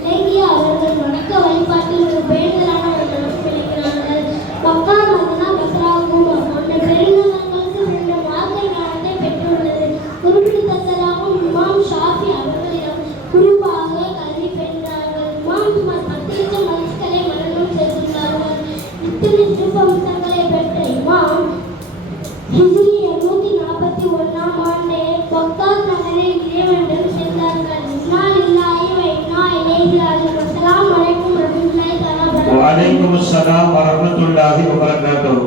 விளங்கிய அவர்கள் வணக்க வழிபாட்டில் ஒரு பேணுதலானவர்களாக விளங்கினார்கள். மக்கா, மதீனா, பஸ்ரா, கூபா போன்ற பெருநகரங்களுக்கு சென்ற வாழ்க்கை ஞானத்தை பெற்றுள்ளது. குறிப்பிடத்தக்கதாகவும் இமாம் ஷாஃபி அவர்களிடம் குறிப்பாக கல்வி பெற்றார்கள். இமாம் சுமார் 10 லட்சம் ஹதீஸ்களை மனனம் செய்துள்ளார்கள். இத்தனை சிறப்பம்சங்களை பெற்ற இமாம் ஹிஜ்ரி 841ஆம் ஆண்டே பக்தாத் நகரில் இறைவனிடம் சென்றார்கள். இன்னா லில்லாஹி வ இன்னா இலைஹி ராஜிஊன். அஸ்ஸலாமு அலைக்கும் வரஹ்மத்துல்லாஹி தஆலா பரகாத்துஹு. வ அலைக்கும் அஸ்ஸலாம் வ ரஹ்மத்துல்லாஹி வ பரகாத்துஹு.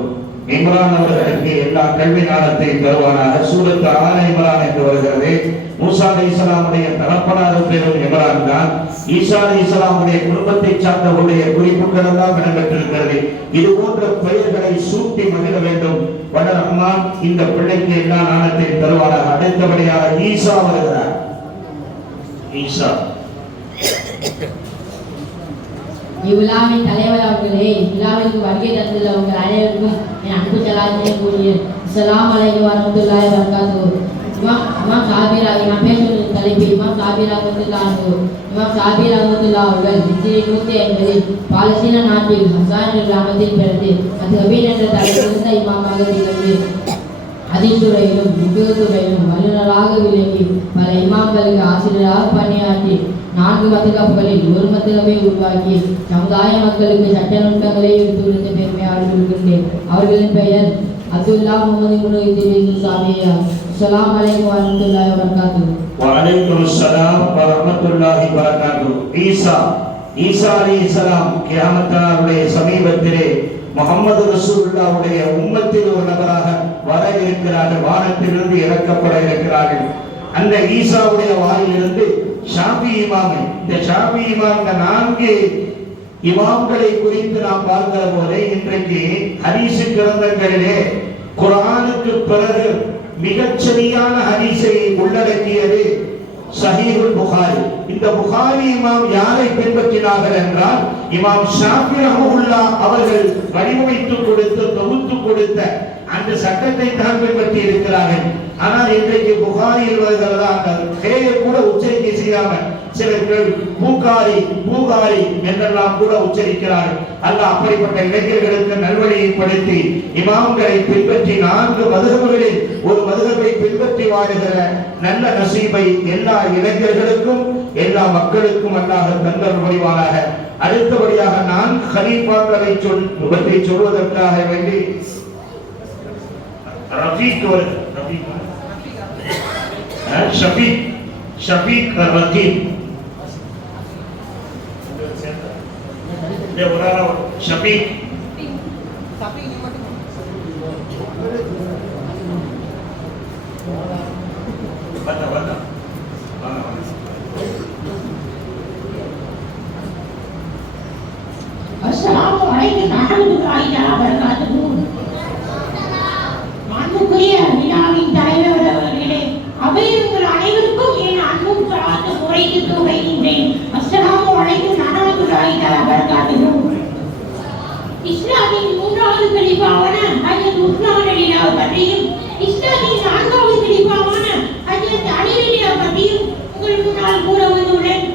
இம்ரான் அவர்களுக்கு எல்லா கல்வி ஞானத்தையும் தருவானாக. சூரத்து ஆல இம்ரான் என்று வருகிறது. மூசா அலைஹிஸ்ஸலாமுடைய தகப்பனார் பேரும் இம்ரான் தான். ஈசா அலைஹிஸ்ஸலாமுடைய குடும்பத்தை சார்ந்தவருடைய குறிப்புகள் எல்லாம் இடம்பெற்றிருக்கிறது. இது போன்ற பெயர்களை சூட்டி மகிழ வேண்டும். வட ரஹ்மான் இந்த பிள்ளைக்கு எல்லா ஞானத்தையும் தருவானாக. அடுத்தபடியாக ஈசா வருகிறார். ஈசா இவ்விழாவின் தலைவர் அவர்களே, இவ்விழாவிற்கு வருகை தந்துள்ள உங்கள் அனைவருக்கும் என் அன்பு சலாத்தியை கூறிய அஸ்ஸலாமு அலைக்கும் வரஹ்மத்துல்லாஹி வபரகாத்துஹு. இமாம் சாபிர் நான் பேசுகிற தலைப்பு இமாம் சாபிர் ரஹ்மத்துல்லாஹ் அவர்கள் ஹிஜ்ரி 150 பாலஸ்தீன நாட்டில் ஹசான் கிராமத்தில் பிறந்து அத்ஹபீன் என்ற தலைப்பிருந்த இமாமாக திகழ்ந்து அதித்துறையிலும் துறையிலும் வல்லுநராக விளங்கி பல இமாம்களுக்கு ஆசிரியராக பணியாற்றி 4 மதுகப்புகளில் ஒரு மதுகவை உருவாக்கி சமுதாய மக்களுக்கு சட்ட நுட்பங்களை எடுத்துரைத்த பெருமையாளர் இருக்கின்றேன். அவர்களின் பெயர் அப்துல்லா முகமது முனீர் சாமியா. அஸ்ஸலாமு அலைக்கும் வரஹ்மத்துல்லாஹி வபரகாத்துஹு. வஅலைக்கும் அஸ்ஸலாம் வரஹ்மத்துல்லாஹி வபரகாத்துஹு. ஈசா அலைஹிஸ்ஸலாம் கியாமத் நாளுடைய சமீபத்திலே முஹம்மது ரசூலுல்லாஹ்வுடைய உம்மத்தில் ஒரு நபராக வர இருக்கிறார்கள். வானத்திலிருந்து இறக்கப்பட இருக்கிறார்கள். அந்த ஈசாவுடைய வாயிலிருந்து ஷாஃபி இமாம், இந்த ஷாஃபி இமாம், இந்த 4 இமாம்களை குறித்து நாம் பார்க்கிற போதே இன்றைக்கு ஹதீஸ் கிரந்தங்களிலே குர்ஆனுக்கு பிறகு மிகச்சரியான ஹதீஸை உள்ளடக்கியது சஹீஹுல் புகாரி. இந்த புகாரி இமாம் யாரை பின்பற்றினார்கள் என்றால் இமாம் ஷாஃபி ரஹ்மத்துல்லாஹ் அவர்கள் வடிவமைத்து கொடுத்த தொகுத்து கொடுத்த அந்த சட்டத்தை தான் பின்பற்றி இருக்கிறார்கள். ஆனால் இன்றைக்கு புகாரியில் வருகிறதா அந்த ஹேயை கூட உச்சரிக்க செய்யாமல் சிலர்கள் பூகாரி என்றெல்லாம் கூட உச்சரிக்கிறார்கள். அல்லாஹ் அப்படிப்பட்ட இளைஞர்களுக்கு நல்வழியை படுத்தி இமாம்களை பின்பற்றி 4 மதுஹபுகளில் ஒரு மதுஹபை பின்பற்றி வாழுகிற நல்ல நசீபை எல்லா இளைஞர்களுக்கும் எல்லா மக்களுக்கும் அல்லாஹ் தந்தல் புரிவானாக. அடுத்தபடியாக நான் கலீஃபாக்களை பற்றி சொல்வதற்காக வேண்டி ஷபீக் ரகீப் ஷபீக் அஸ்ஸலாமு அலைக்கும் வரஹ்மத்துல்லாஹி வபரகாத்துஹு. அன்புக்குரிய விழாவின் தலைவர் அவர்களே, அவையுங்கள் அனைவருக்கும் என் அன்பும் சலாத்தும் உரைத்து துவங்குகின்றேன். அஸ்ஸலாமு அலைக்கும் வரஹ்மத்துல்லாஹி வபரகாத்துஹு. இஸ்லாமின் 3வது கலீஃபாவான ஹஜ்ரத் உஸ்மான் ரலியல்லாஹு பற்றியும் இஸ்லாமின் 4வது கலீஃபாவான ஹஜ்ரத் அலி ரலியல்லாஹு பற்றியும் உங்கள் முன்னால் கூற வந்துள்ளேன்.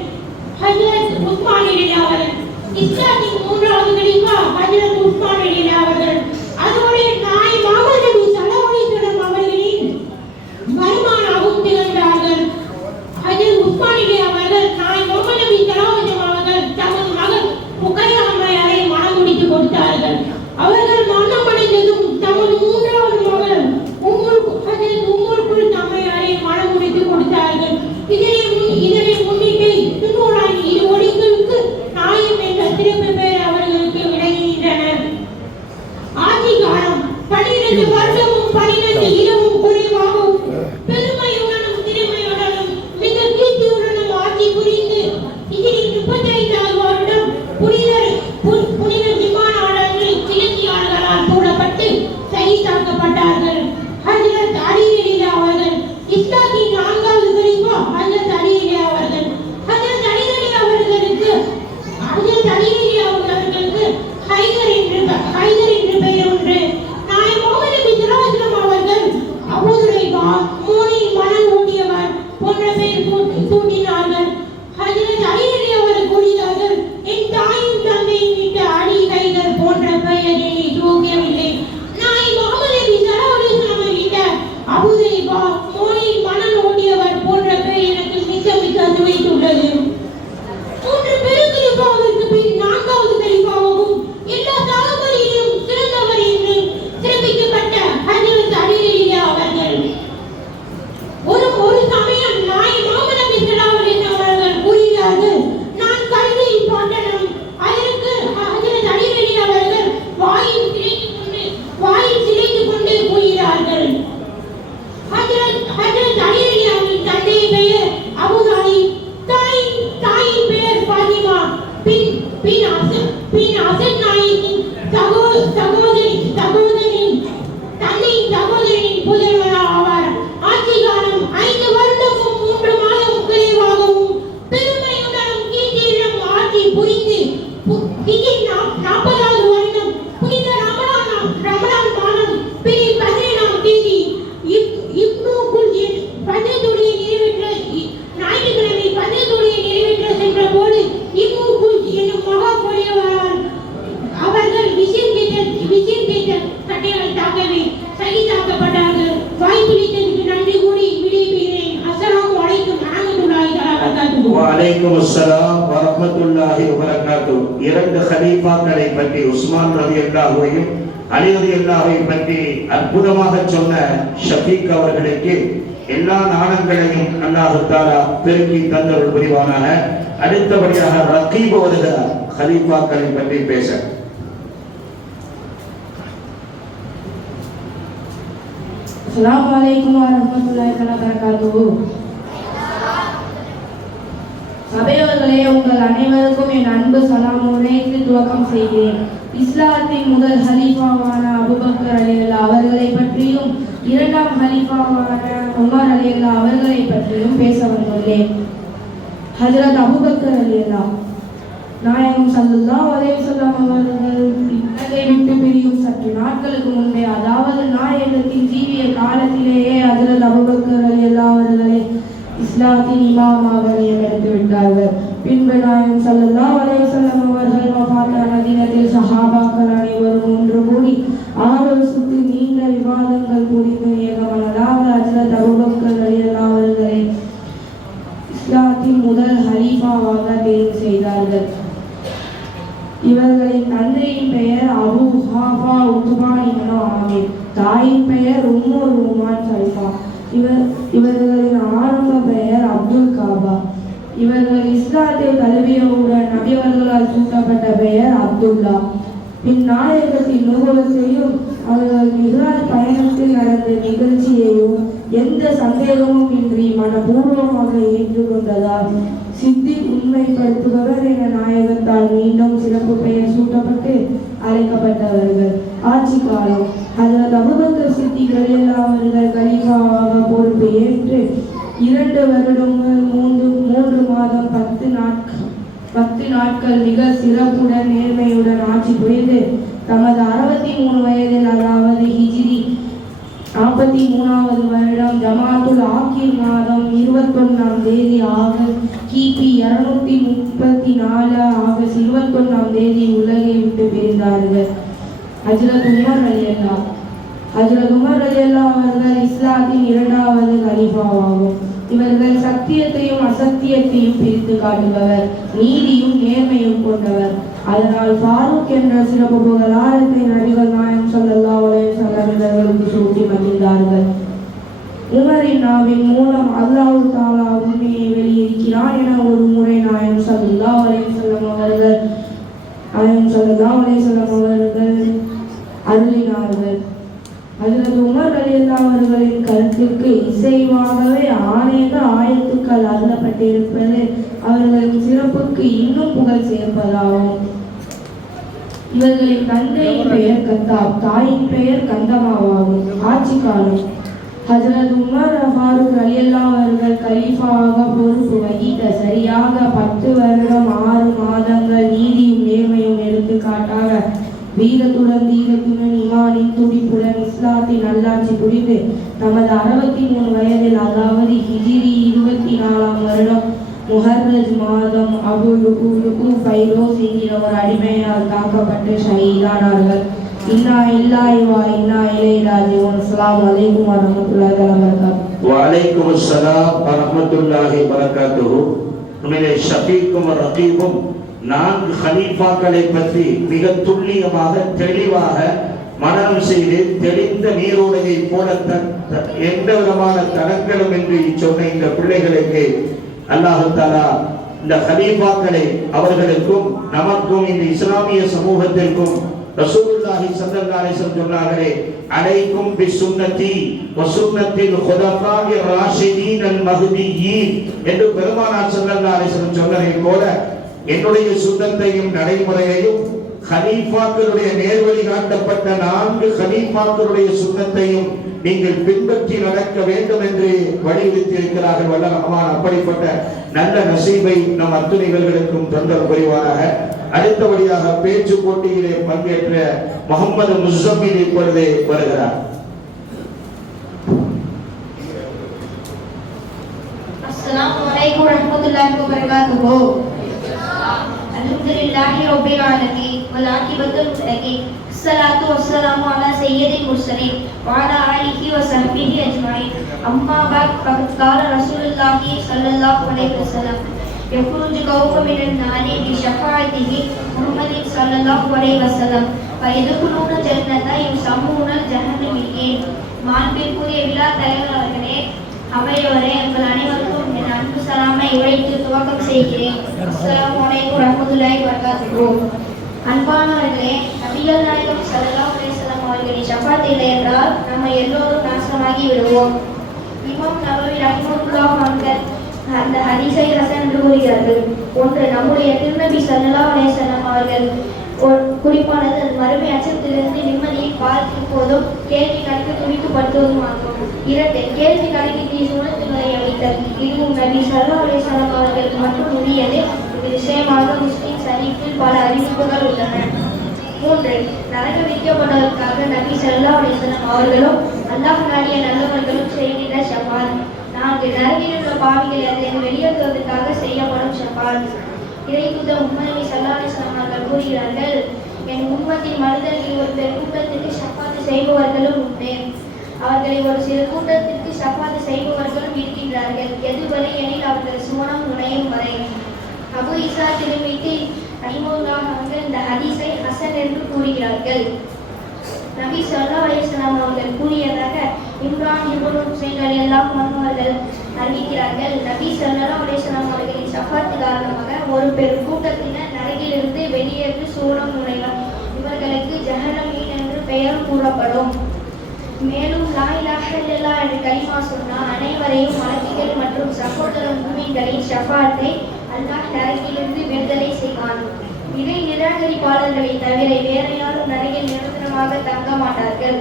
ஹஜ்ரத் உஸ்மான் ரலியல்லாஹு அவர்கள் இஸ்லாமின் 3வது கலீஃபா ஹஜ்ரத் உஸ்மான் ரலியல்லாஹு அவர்கள் அதோடு நாய் முஹம்மது நபி ஸல்லல்லாஹு அலைஹி வஸல்லம் அவர்களின் மருமகனாகவும் திகழ்ந்தார்கள். ஹஜ்ரத் உஸ்மான் ரலியல்லாஹு அவர்கள் நாய் முஹம்மது நபி ஸல்லல்லாஹு அலைஹி வஸல்லம் அவர்கள் தமது மகள் ருக்கையா அம்மையாரை மணம் முடித்து கொடுத்தார்கள். அவர்கள் மரணமடைந்ததும் தமது 3வது மகள் உம்முல் குல்த் அம்மையாரை மணம் முடித்து கொடுத்தார்கள். இதனை முன்னிட்டு பின்னோடாய் இரு ஒளிகளுக்கு நாயம் என்ற சிறப்பு பெயர் அவர்களுக்கு விளங்குகின்றனர். ஆட்சி காலம் 12 வருடமும் 12 இரவும் குறைவாகவும் பெருமையுடனும் திறமையுடனும் மிக கீர்த்தியுடனும் ஆட்சி புரிந்து ஹிஜ்ரி 35வது வருடம் புனித விமானாளர்கள் கிளர்ச்சியாளர்களால் சூழப்பட்டு ஷஹீதாக்கப்பட்டார்கள். ஹஜ்ரத் அலி ரலியல்லாஹு அவர்கள் இஸ்லாத்தின் 4வது கலீஃபா ஹஜ்ரத் அலி ரலியல்லாஹு அவர்கள். ஹஜ்ரத் அலி ரலியல்லாஹு அவர்களுக்கு ஹைதர் என்று பெயர் உண்டு. நாய் முஹம்மது நபி ஸல்லல்லாஹு அலைஹி வஸல்லம் அவர்கள் அபூ துரைபா, மூனின் மணல் ஊட்டியவர் போன்ற பெயர் சூட்டினார்கள். ஹஜ்ரத் அலி ரலியல்லாஹு அவர்கள் கூறினார்கள், என் தாயும் தந்தையும் விட்ட அலி ஹைதர் போன்ற பெயர் என்னை தூக்கவில்லை. நாய் முஹம்மது நபி வலைக்கும் அஸ்ஸலாம் வரஹ்மத்துல்லாஹி வபரகாத்துஹு. இரண்டு கலீஃபாக்களை பற்றி உஸ்மான் ரலியல்லாஹுவையும் அலி ரலியல்லாஹுவையும் பற்றி அற்புதமாக சொன்ன ஷஃபீக் அவர்களுக்கு எல்லா நாணங்களையும் அல்லாஹ் தஆலா பெருக்கி தந்தருள் புரிவானாக. அடுத்தபடியாக ரகீப் வருகிறார் கலீஃபாக்களை பற்றி பேச. அஸ்ஸலாமு அலைக்கும் வரஹ்மத்துல்லாஹி வபரகாத்துஹு. சபையோர்களே, உங்கள் அனைவருக்கும் என் அன்பு சலாம் உரைத்து துவக்கம் செய்கிறேன். இஸ்லாத்தின் முதல் ஹலீஃபாவான அபூபக்கர் ரலியல்லாஹு அவர்களை பற்றியும் இரண்டாம் ஹலீஃபாவான உமர் ரலியல்லாஹு அவர்களை பற்றியும் பேச வந்துள்ளேன். ஹஜ்ரத் அபூபக்கர் ரலியல்லாஹு நாயகம் ஸல்லல்லாஹு அலைஹி வஸல்லம் அவர்கள் உலகை விட்டு பிரியும் சற்று நாட்களுக்கு முன்பே, அதாவது நாயகத்தின் ஜீவிய காலத்திலேயே ஹஜ்ரத் அபூபக்கர் ரலியல்லாஹு அவர்களை இஸ்லாத்தின் இமாமாக நியமித்து விட்டார்கள். பின்பு நாயகம் ஸல்லல்லாஹு அலைஹி வஸல்லம் அவர்கள் வஃபாத்தான தினத்தில் சஹாபாக்கள் அனைவரும் ஒன்று கூடி ஆலோசித்து நீண்ட விவாதங்கள் புரிந்து ஏகமனதாக ஹஜ்ரத் அபூபக்கர் ரலியல்லாஹு அவர்களை இஸ்லாத்தின் முதல் ஹலீஃபாவாக தேர்வு செய்தார்கள். இவர்களின் தந்தையின் பெயர் அபூ ஹாஃபா உத்பான் இப்னு ஆமிர், தாயின் பெயர் உம்மு ருமான் சல்ஃபா. இவர்களின் ஆரம்ப பெயர் அப்துல் காபா. இவர்கள் இஸ்லாத்தை தழுவியவுடன் நபியவர்களால் சூட்டப்பட்ட பெயர் அப்துல்லா. இந்நாயகத்தின் நுபுவத்தையும் அவர்கள் மிஹ்ராஜ் பயணத்தில் நடந்த நிகழ்ச்சியையும் எந்த சந்தேகமும் இன்றி மனப்பூர்வமாக ஏற்றுக்கொண்டதால் சித்திக் உண்மைப்படுத்துபவர் என நாயகத்தால் மீண்டும் சிறப்பு பெயர் சூட்டப்பட்டு அழைக்கப்பட்டவர்கள். ஆட்சி காலம் ஹஜ்ரத் அபூபக்கர் சித்திக் ரலியல்லாஹு அவர்கள் கலீஃபாவாக பொறுப்பு ஏற்று 2 வருடங்கள் 3 மாதம் 10 நாட்கள் மிக சிறப்புடன் நேர்மையுடன் ஆட்சி புரிந்து தமது 63 வயதில், அதாவது ஹிஜ்ரி 43வது வருடம் ஜமாத்துல் ஆகிர் மாதம் 21ஆம் தேதி கிபி 234 ஆகஸ்ட் 21ஆம் தேதி உலகை விட்டு பிரிந்தார்கள். ஹஜ்ரத் உமர் ரலியல்லாஹு அவர்கள் இஸ்லாத்தின் 2வது கலீஃபாவாகும். இவர்கள் சத்தியத்தையும் அசத்தியத்தையும் பிரித்து காட்டுபவர், நீதியும் நேர்மையும் கொண்டவர். அதனால் ஃபாரூக் என்ற சிறப்பு புகழாரத்தை நபிகள் நாயகம் ஸல்லல்லாஹு அலைஹி வஸல்லம் இவர்களுக்கு சூட்டி மகிழ்ந்தார்கள். உமரின் நாவின் மூலம் அல்லாஹ் தஆலா உண்மையை வெளியிருக்கிறான் என ஒரு முறை நாயகம் ஸல்லல்லாஹு அலைஹி வஸல்லம் அவர்கள் அருளினார்கள். ஹஜ்ரத் உமர் ரலியல்லாஹு அவர்களின் கருத்திற்கு இசைவாகவே அநேக ஆயத்துக்கள் அருளப்பட்டிருப்பது அவர்களின் சிறப்புக்கு இன்னும் புகழ் சேர்ப்பதாகும். இவர்களின் தந்தையின் பெயர் கத்தாப், தாயின் பெயர் கந்தமாவாகும். ஆட்சி காலம் ஹஜ்ரத் உமர் ஃபாரூக் ரலியல்லாஹு அவர்கள் கலீஃபாவாக பொறுப்பு வகித்த சரியாக 10 வருடம் 6 மாதங்கள் நீதியும் நேர்மையும் எடுத்துக்காட்டாக வீரத்துடன் தீரத்துடன் இமானின் துடிப்புடன் இஸ்லாத்தின் நல்லாட்சி புரிந்து தமது 63 வயதில், அதாவது ஹிஜ்ரி 24ஆம் வருடம் முஹர்ரஜ் மாதம் அபு லுகு ஃபைரோஸ் என்கிற ஒரு அடிமையால் தாக்கப்பட்டு ஷஹீதானார்கள். இன்னா இல்லாஹி வ இன்னா இலைஹி ராஜிஊன். அஸ்ஸலாமு அலைக்கும் வரஹ்மத்துல்லாஹி வபரகாத்துஹு. வ அலைக்கும் அஸ்ஸலாம் வரஹ்மத்துல்லாஹி வபரகாத்துஹு. நம்முடைய ஷஃபீக்கும் ரகீபும் 4 கலீஃபாக்களை பற்றி மிக துல்லியமாக தெளிவாக மனனம் செய்து தெளிந்த நீரோடையை போல எந்த விதமான தடங்களும் என்று சொன்ன இந்த பிள்ளைகளுக்கு அல்லாஹ் தஆலா இந்த கலீஃபாக்களை அவர்களுக்கும் நமக்கும் இந்த இஸ்லாமிய சமூகத்திற்கும் ரசூலுல்லாஹி ஸல்லல்லாஹு அலைஹி வஸல்லம் சொன்னார்களே, அலைக்கும் பிசுன்னதி வ சுன்னத்தில் குலஃபாஇர் ராஷிதீன் அல் மஹ்தியீன் என்று பெருமானார் ஸல்லல்லாஹு அலைஹி வஸல்லம் சொன்னதை போல என்னுடைய சுன்னத்தையும் நடைமுறையையும் கலீஃபாக்களுடைய நேர்வழி காட்டப்பட்ட 4 கலீஃபாக்களுடைய சுன்னத்தையும் நீங்கள் பின்பற்றி நடக்க வேண்டும் என்று வலியுறுத்தி இருக்கிறார்கள். வல்ல ரஹ்மான் அப்படிப்பட்ட நல்ல நசீபை நம் அத்துணைகளுக்கும் தந்தல் புரிவாராக. அடுத்தபடியாக பேச்சு போட்டியிலே பங்கேற்ற முகமது முஸம்மில் இப்பொழுது வருகிறார். அஸ்ஸலாமு அலைக்கும் வரஹ்மத்துல்லாஹி வபரகாத்துஹு. அல்ஹம்துலில்லாஹி ரப்பில் ஆலமீன் வல் ஆகிபத்துல் முத்தகீன். الصلاة والسلام على سيد المرسلين وعلى آله وصحبه أجمعين. أما بعد فقد قال رسول الله صلى الله عليه وسلم يخرج قوم من النار بشفاعته محمد صلى الله عليه وسلم ويدخلون الجنة يسمون الجهنميين. மாண்பிற்குரிய விழா தலைவர் அவர்களே, அவையோரே, உங்கள் அனைவருக்கும் என் அன்பு சலாமை உரைத்து துவக்கம் செய்கிறேன். அஸ்ஸலாமு அலைக்கும் வரஹ்மத்துல்லாஹி வபரகாத்துஹு. அன்பானவர்களே, நபிகள் நாயகம் ஸல்லல்லாஹு அலைஹி வஸல்லம் அவர்களின் ஷஃபாத் இல்லை என்றால் நம்ம எல்லோரும் நாசமாகி விடுவோம். இமாம் நவவி ரஹ்மத்துல்லாஹி அவர்கள் அந்த ஹதீஸை ஹசன் என்று கூறுகிறார்கள். ஒன்று, நம்முடைய திருநபி ஸல்லல்லாஹு அலைஹி வஸல்லம் அவர்கள் குறிப்பானது மறுமை அச்சத்திலிருந்து நிம்மதியை பார்க்கும் போதும் கேள்வி கணக்கு துடித்துப்படுத்துவதும் ஆகும். இரண்டு, கேள்வி கணக்கு சூழத்துகளை அளித்தல். இதுவும் நபி ஸல்லல்லாஹு அலைஹி வஸல்லம் அவர்களுக்கு மட்டும் உரியது. இது விஷயமாக முஸ்லிம் ஷரீஃபில் பல அறிவிப்புகள் உள்ளன. மூன்று, நரக விதிக்கப்படுவதற்காக நபி ஸல்லல்லாஹு அலைஹி வஸல்லம் அவர்களும் அல்லாஹ் நாடிய நல்லவர்களும் செய்கின்ற ஷஃபாத். நான்கு, நரகில் உள்ள பாவிகளை அதில் வெளியேற்றுவதற்காக செய்யப்படும் ஷஃபாத். இறைத்தூதர் முஹம்மது ஸல்லல்லாஹு அலைஹி வஸல்லம் அவர்கள் கூறுகிறார்கள், என் உம்மத்தின் மனிதர்களில் ஒரு பெருங்கூட்டத்திற்கு ஷஃபாத் செய்பவர்களும் உண்டு. அவர்களை ஒரு சிறு கூட்டத்திற்கு ஷஃபாத் செய்பவர்களும் இருக்கின்றார்கள். எதுவரை எனில் அவர்கள் சுவனம் நுழையும் வரை. அபு இசா திருமிதி ரஹிமஹுல்லாஹ் அவர்கள் இந்த ஹதீஸை ஹசன் என்று கூறுகிறார்கள். நபி ஸல்லல்லாஹு அலைஹி வஸல்லம் அவர்கள் கூறியதாக இம்ரான் இப்னு ஹுசைன் ரலியல்லாஹு அன்ஹு அவர்கள் அறிவிக்கிறார்கள், நபி ஸல்லல்லாஹு அலைஹி வஸல்லம் அவர்களின் ஷஃபாத் காரணமாக ஒரு பெரும் கூட்டத்தினர் நரகிலிருந்து வெளியேறி சூழம் நுழைவர். இவர்களுக்கு ஜஹன்னமீன் என்று பெயர் கூறப்படும். மேலும் லா இலாஹ இல்லல்லாஹ் என்ற கலிமா சொன்ன அனைவரையும் மலக்குகள் மற்றும் சகோதர முஃமின்களின் ஷஃபாத்தை அல்லாஹ் நரகிலிருந்து விடுதலை செய்வான். இதை நிராகரிப்பாளர்களை தவிர வேறு யாரும் நரகில் நிரந்தரமாக தங்க மாட்டார்கள்.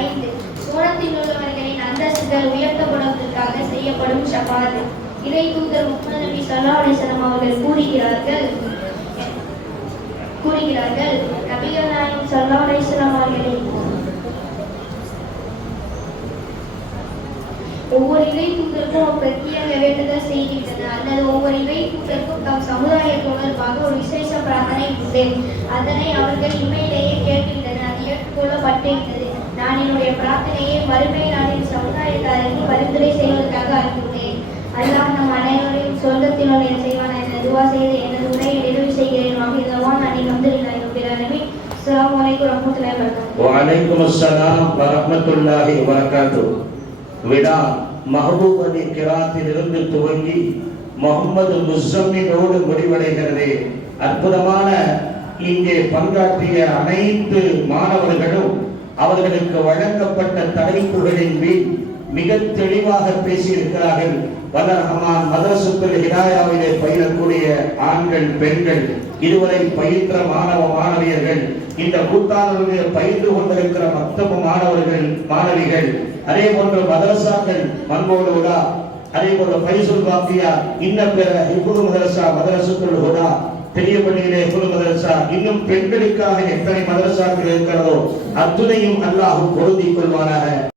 ஐந்து, சூரத்தில் உள்ளவர்களின் அந்தஸ்துகள் உயர்த்தப்படுவதற்காக செய்யப்படும் ஷஃபாத். இறை தூதர் முஹம்மது நபி ஸல்லல்லாஹு அலைஹி வஸல்லம் அவர்கள் கூறுகிறார்கள், நபிகள் நாயகம் ஸல்லல்லாஹு அலைஹி வஸல்லம் அவர்களின் ஒவ்வொரு இறை தூதருக்கும் பிரத்யேக வேண்டுதல் செய்கின்றன அல்லது ஒவ்வொரு இறை தூதருக்கும் தம் சமுதாய தொடர்பாக ஒரு விசேஷ பிரார்த்தனை உண்டு. அதனை அவர்கள் இமையிலேயே கேட்கின்றனர். அது ஏற்றுக்கொள்ளப்பட்டிருந்தது. நான் என்னுடைய பிரார்த்தனையை மறுமை நாளின் சமுதாயத்தாருக்கு பரிந்துரை செய்வதற்காக அனுப்புகிறேன். அல்லாஹ் நம் அனைவரையும் சொர்க்கத்தில் நுழைய செய்வான் என துவா செய்து எனது உரையை நிறைவு செய்கிறேன். வாஹிதவான் அல்ஹம்துலில்லாஹி ரப்பில் ஆலமீன். அஸ்ஸலாமு அலைக்கும் வரஹ்மத்துல்லாஹி வபரகாத்துஹு. வ அலைக்கும் அஸ்ஸலாம் வரஹ்மத்துல்லாஹி வபரகாத்துஹு. விழா மஹபூப் அலி கிராத்திலிருந்து துவங்கி முகமது முஸம்மிலோடு முடிவடைகிறது. அற்புதமான இங்கே பங்காற்றிய அனைத்து மாணவர்களும் அவர்களுக்கு வழங்கப்பட்ட தலைப்புகளின் மீது மிக தெளிவாக பேசியிருக்கிறார்கள். வல்லரஹ்மான் மதரசுத்துல் ஹிதாயாவிலே பயிலக்கூடிய ஆண்கள், பெண்கள், இதுவரை பயின்ற மாணவ மாணவியர்கள், இந்த கூட்டாளர்களில் பயின்று கொண்டிருக்கிற மொத்த மாணவர்கள், மாணவிகள், அதே போன்ற மதரசாக்கள், மன்மோடு ஹுதா, அதே போன்ற ஃபைசுல் பாக்கியா, இன்னும் பிற ஹிஃபுல் மதரசா, மதரசுத்துல் ஹுதா, பெரியபள்ளியிலே ஹிஃபுல் மதரசா, இன்னும் பெண்களுக்காக எத்தனை மதரசாக்கள் இருக்கிறதோ அத்துணையும் அல்லாஹ் பொருந்திக் கொள்வானாக.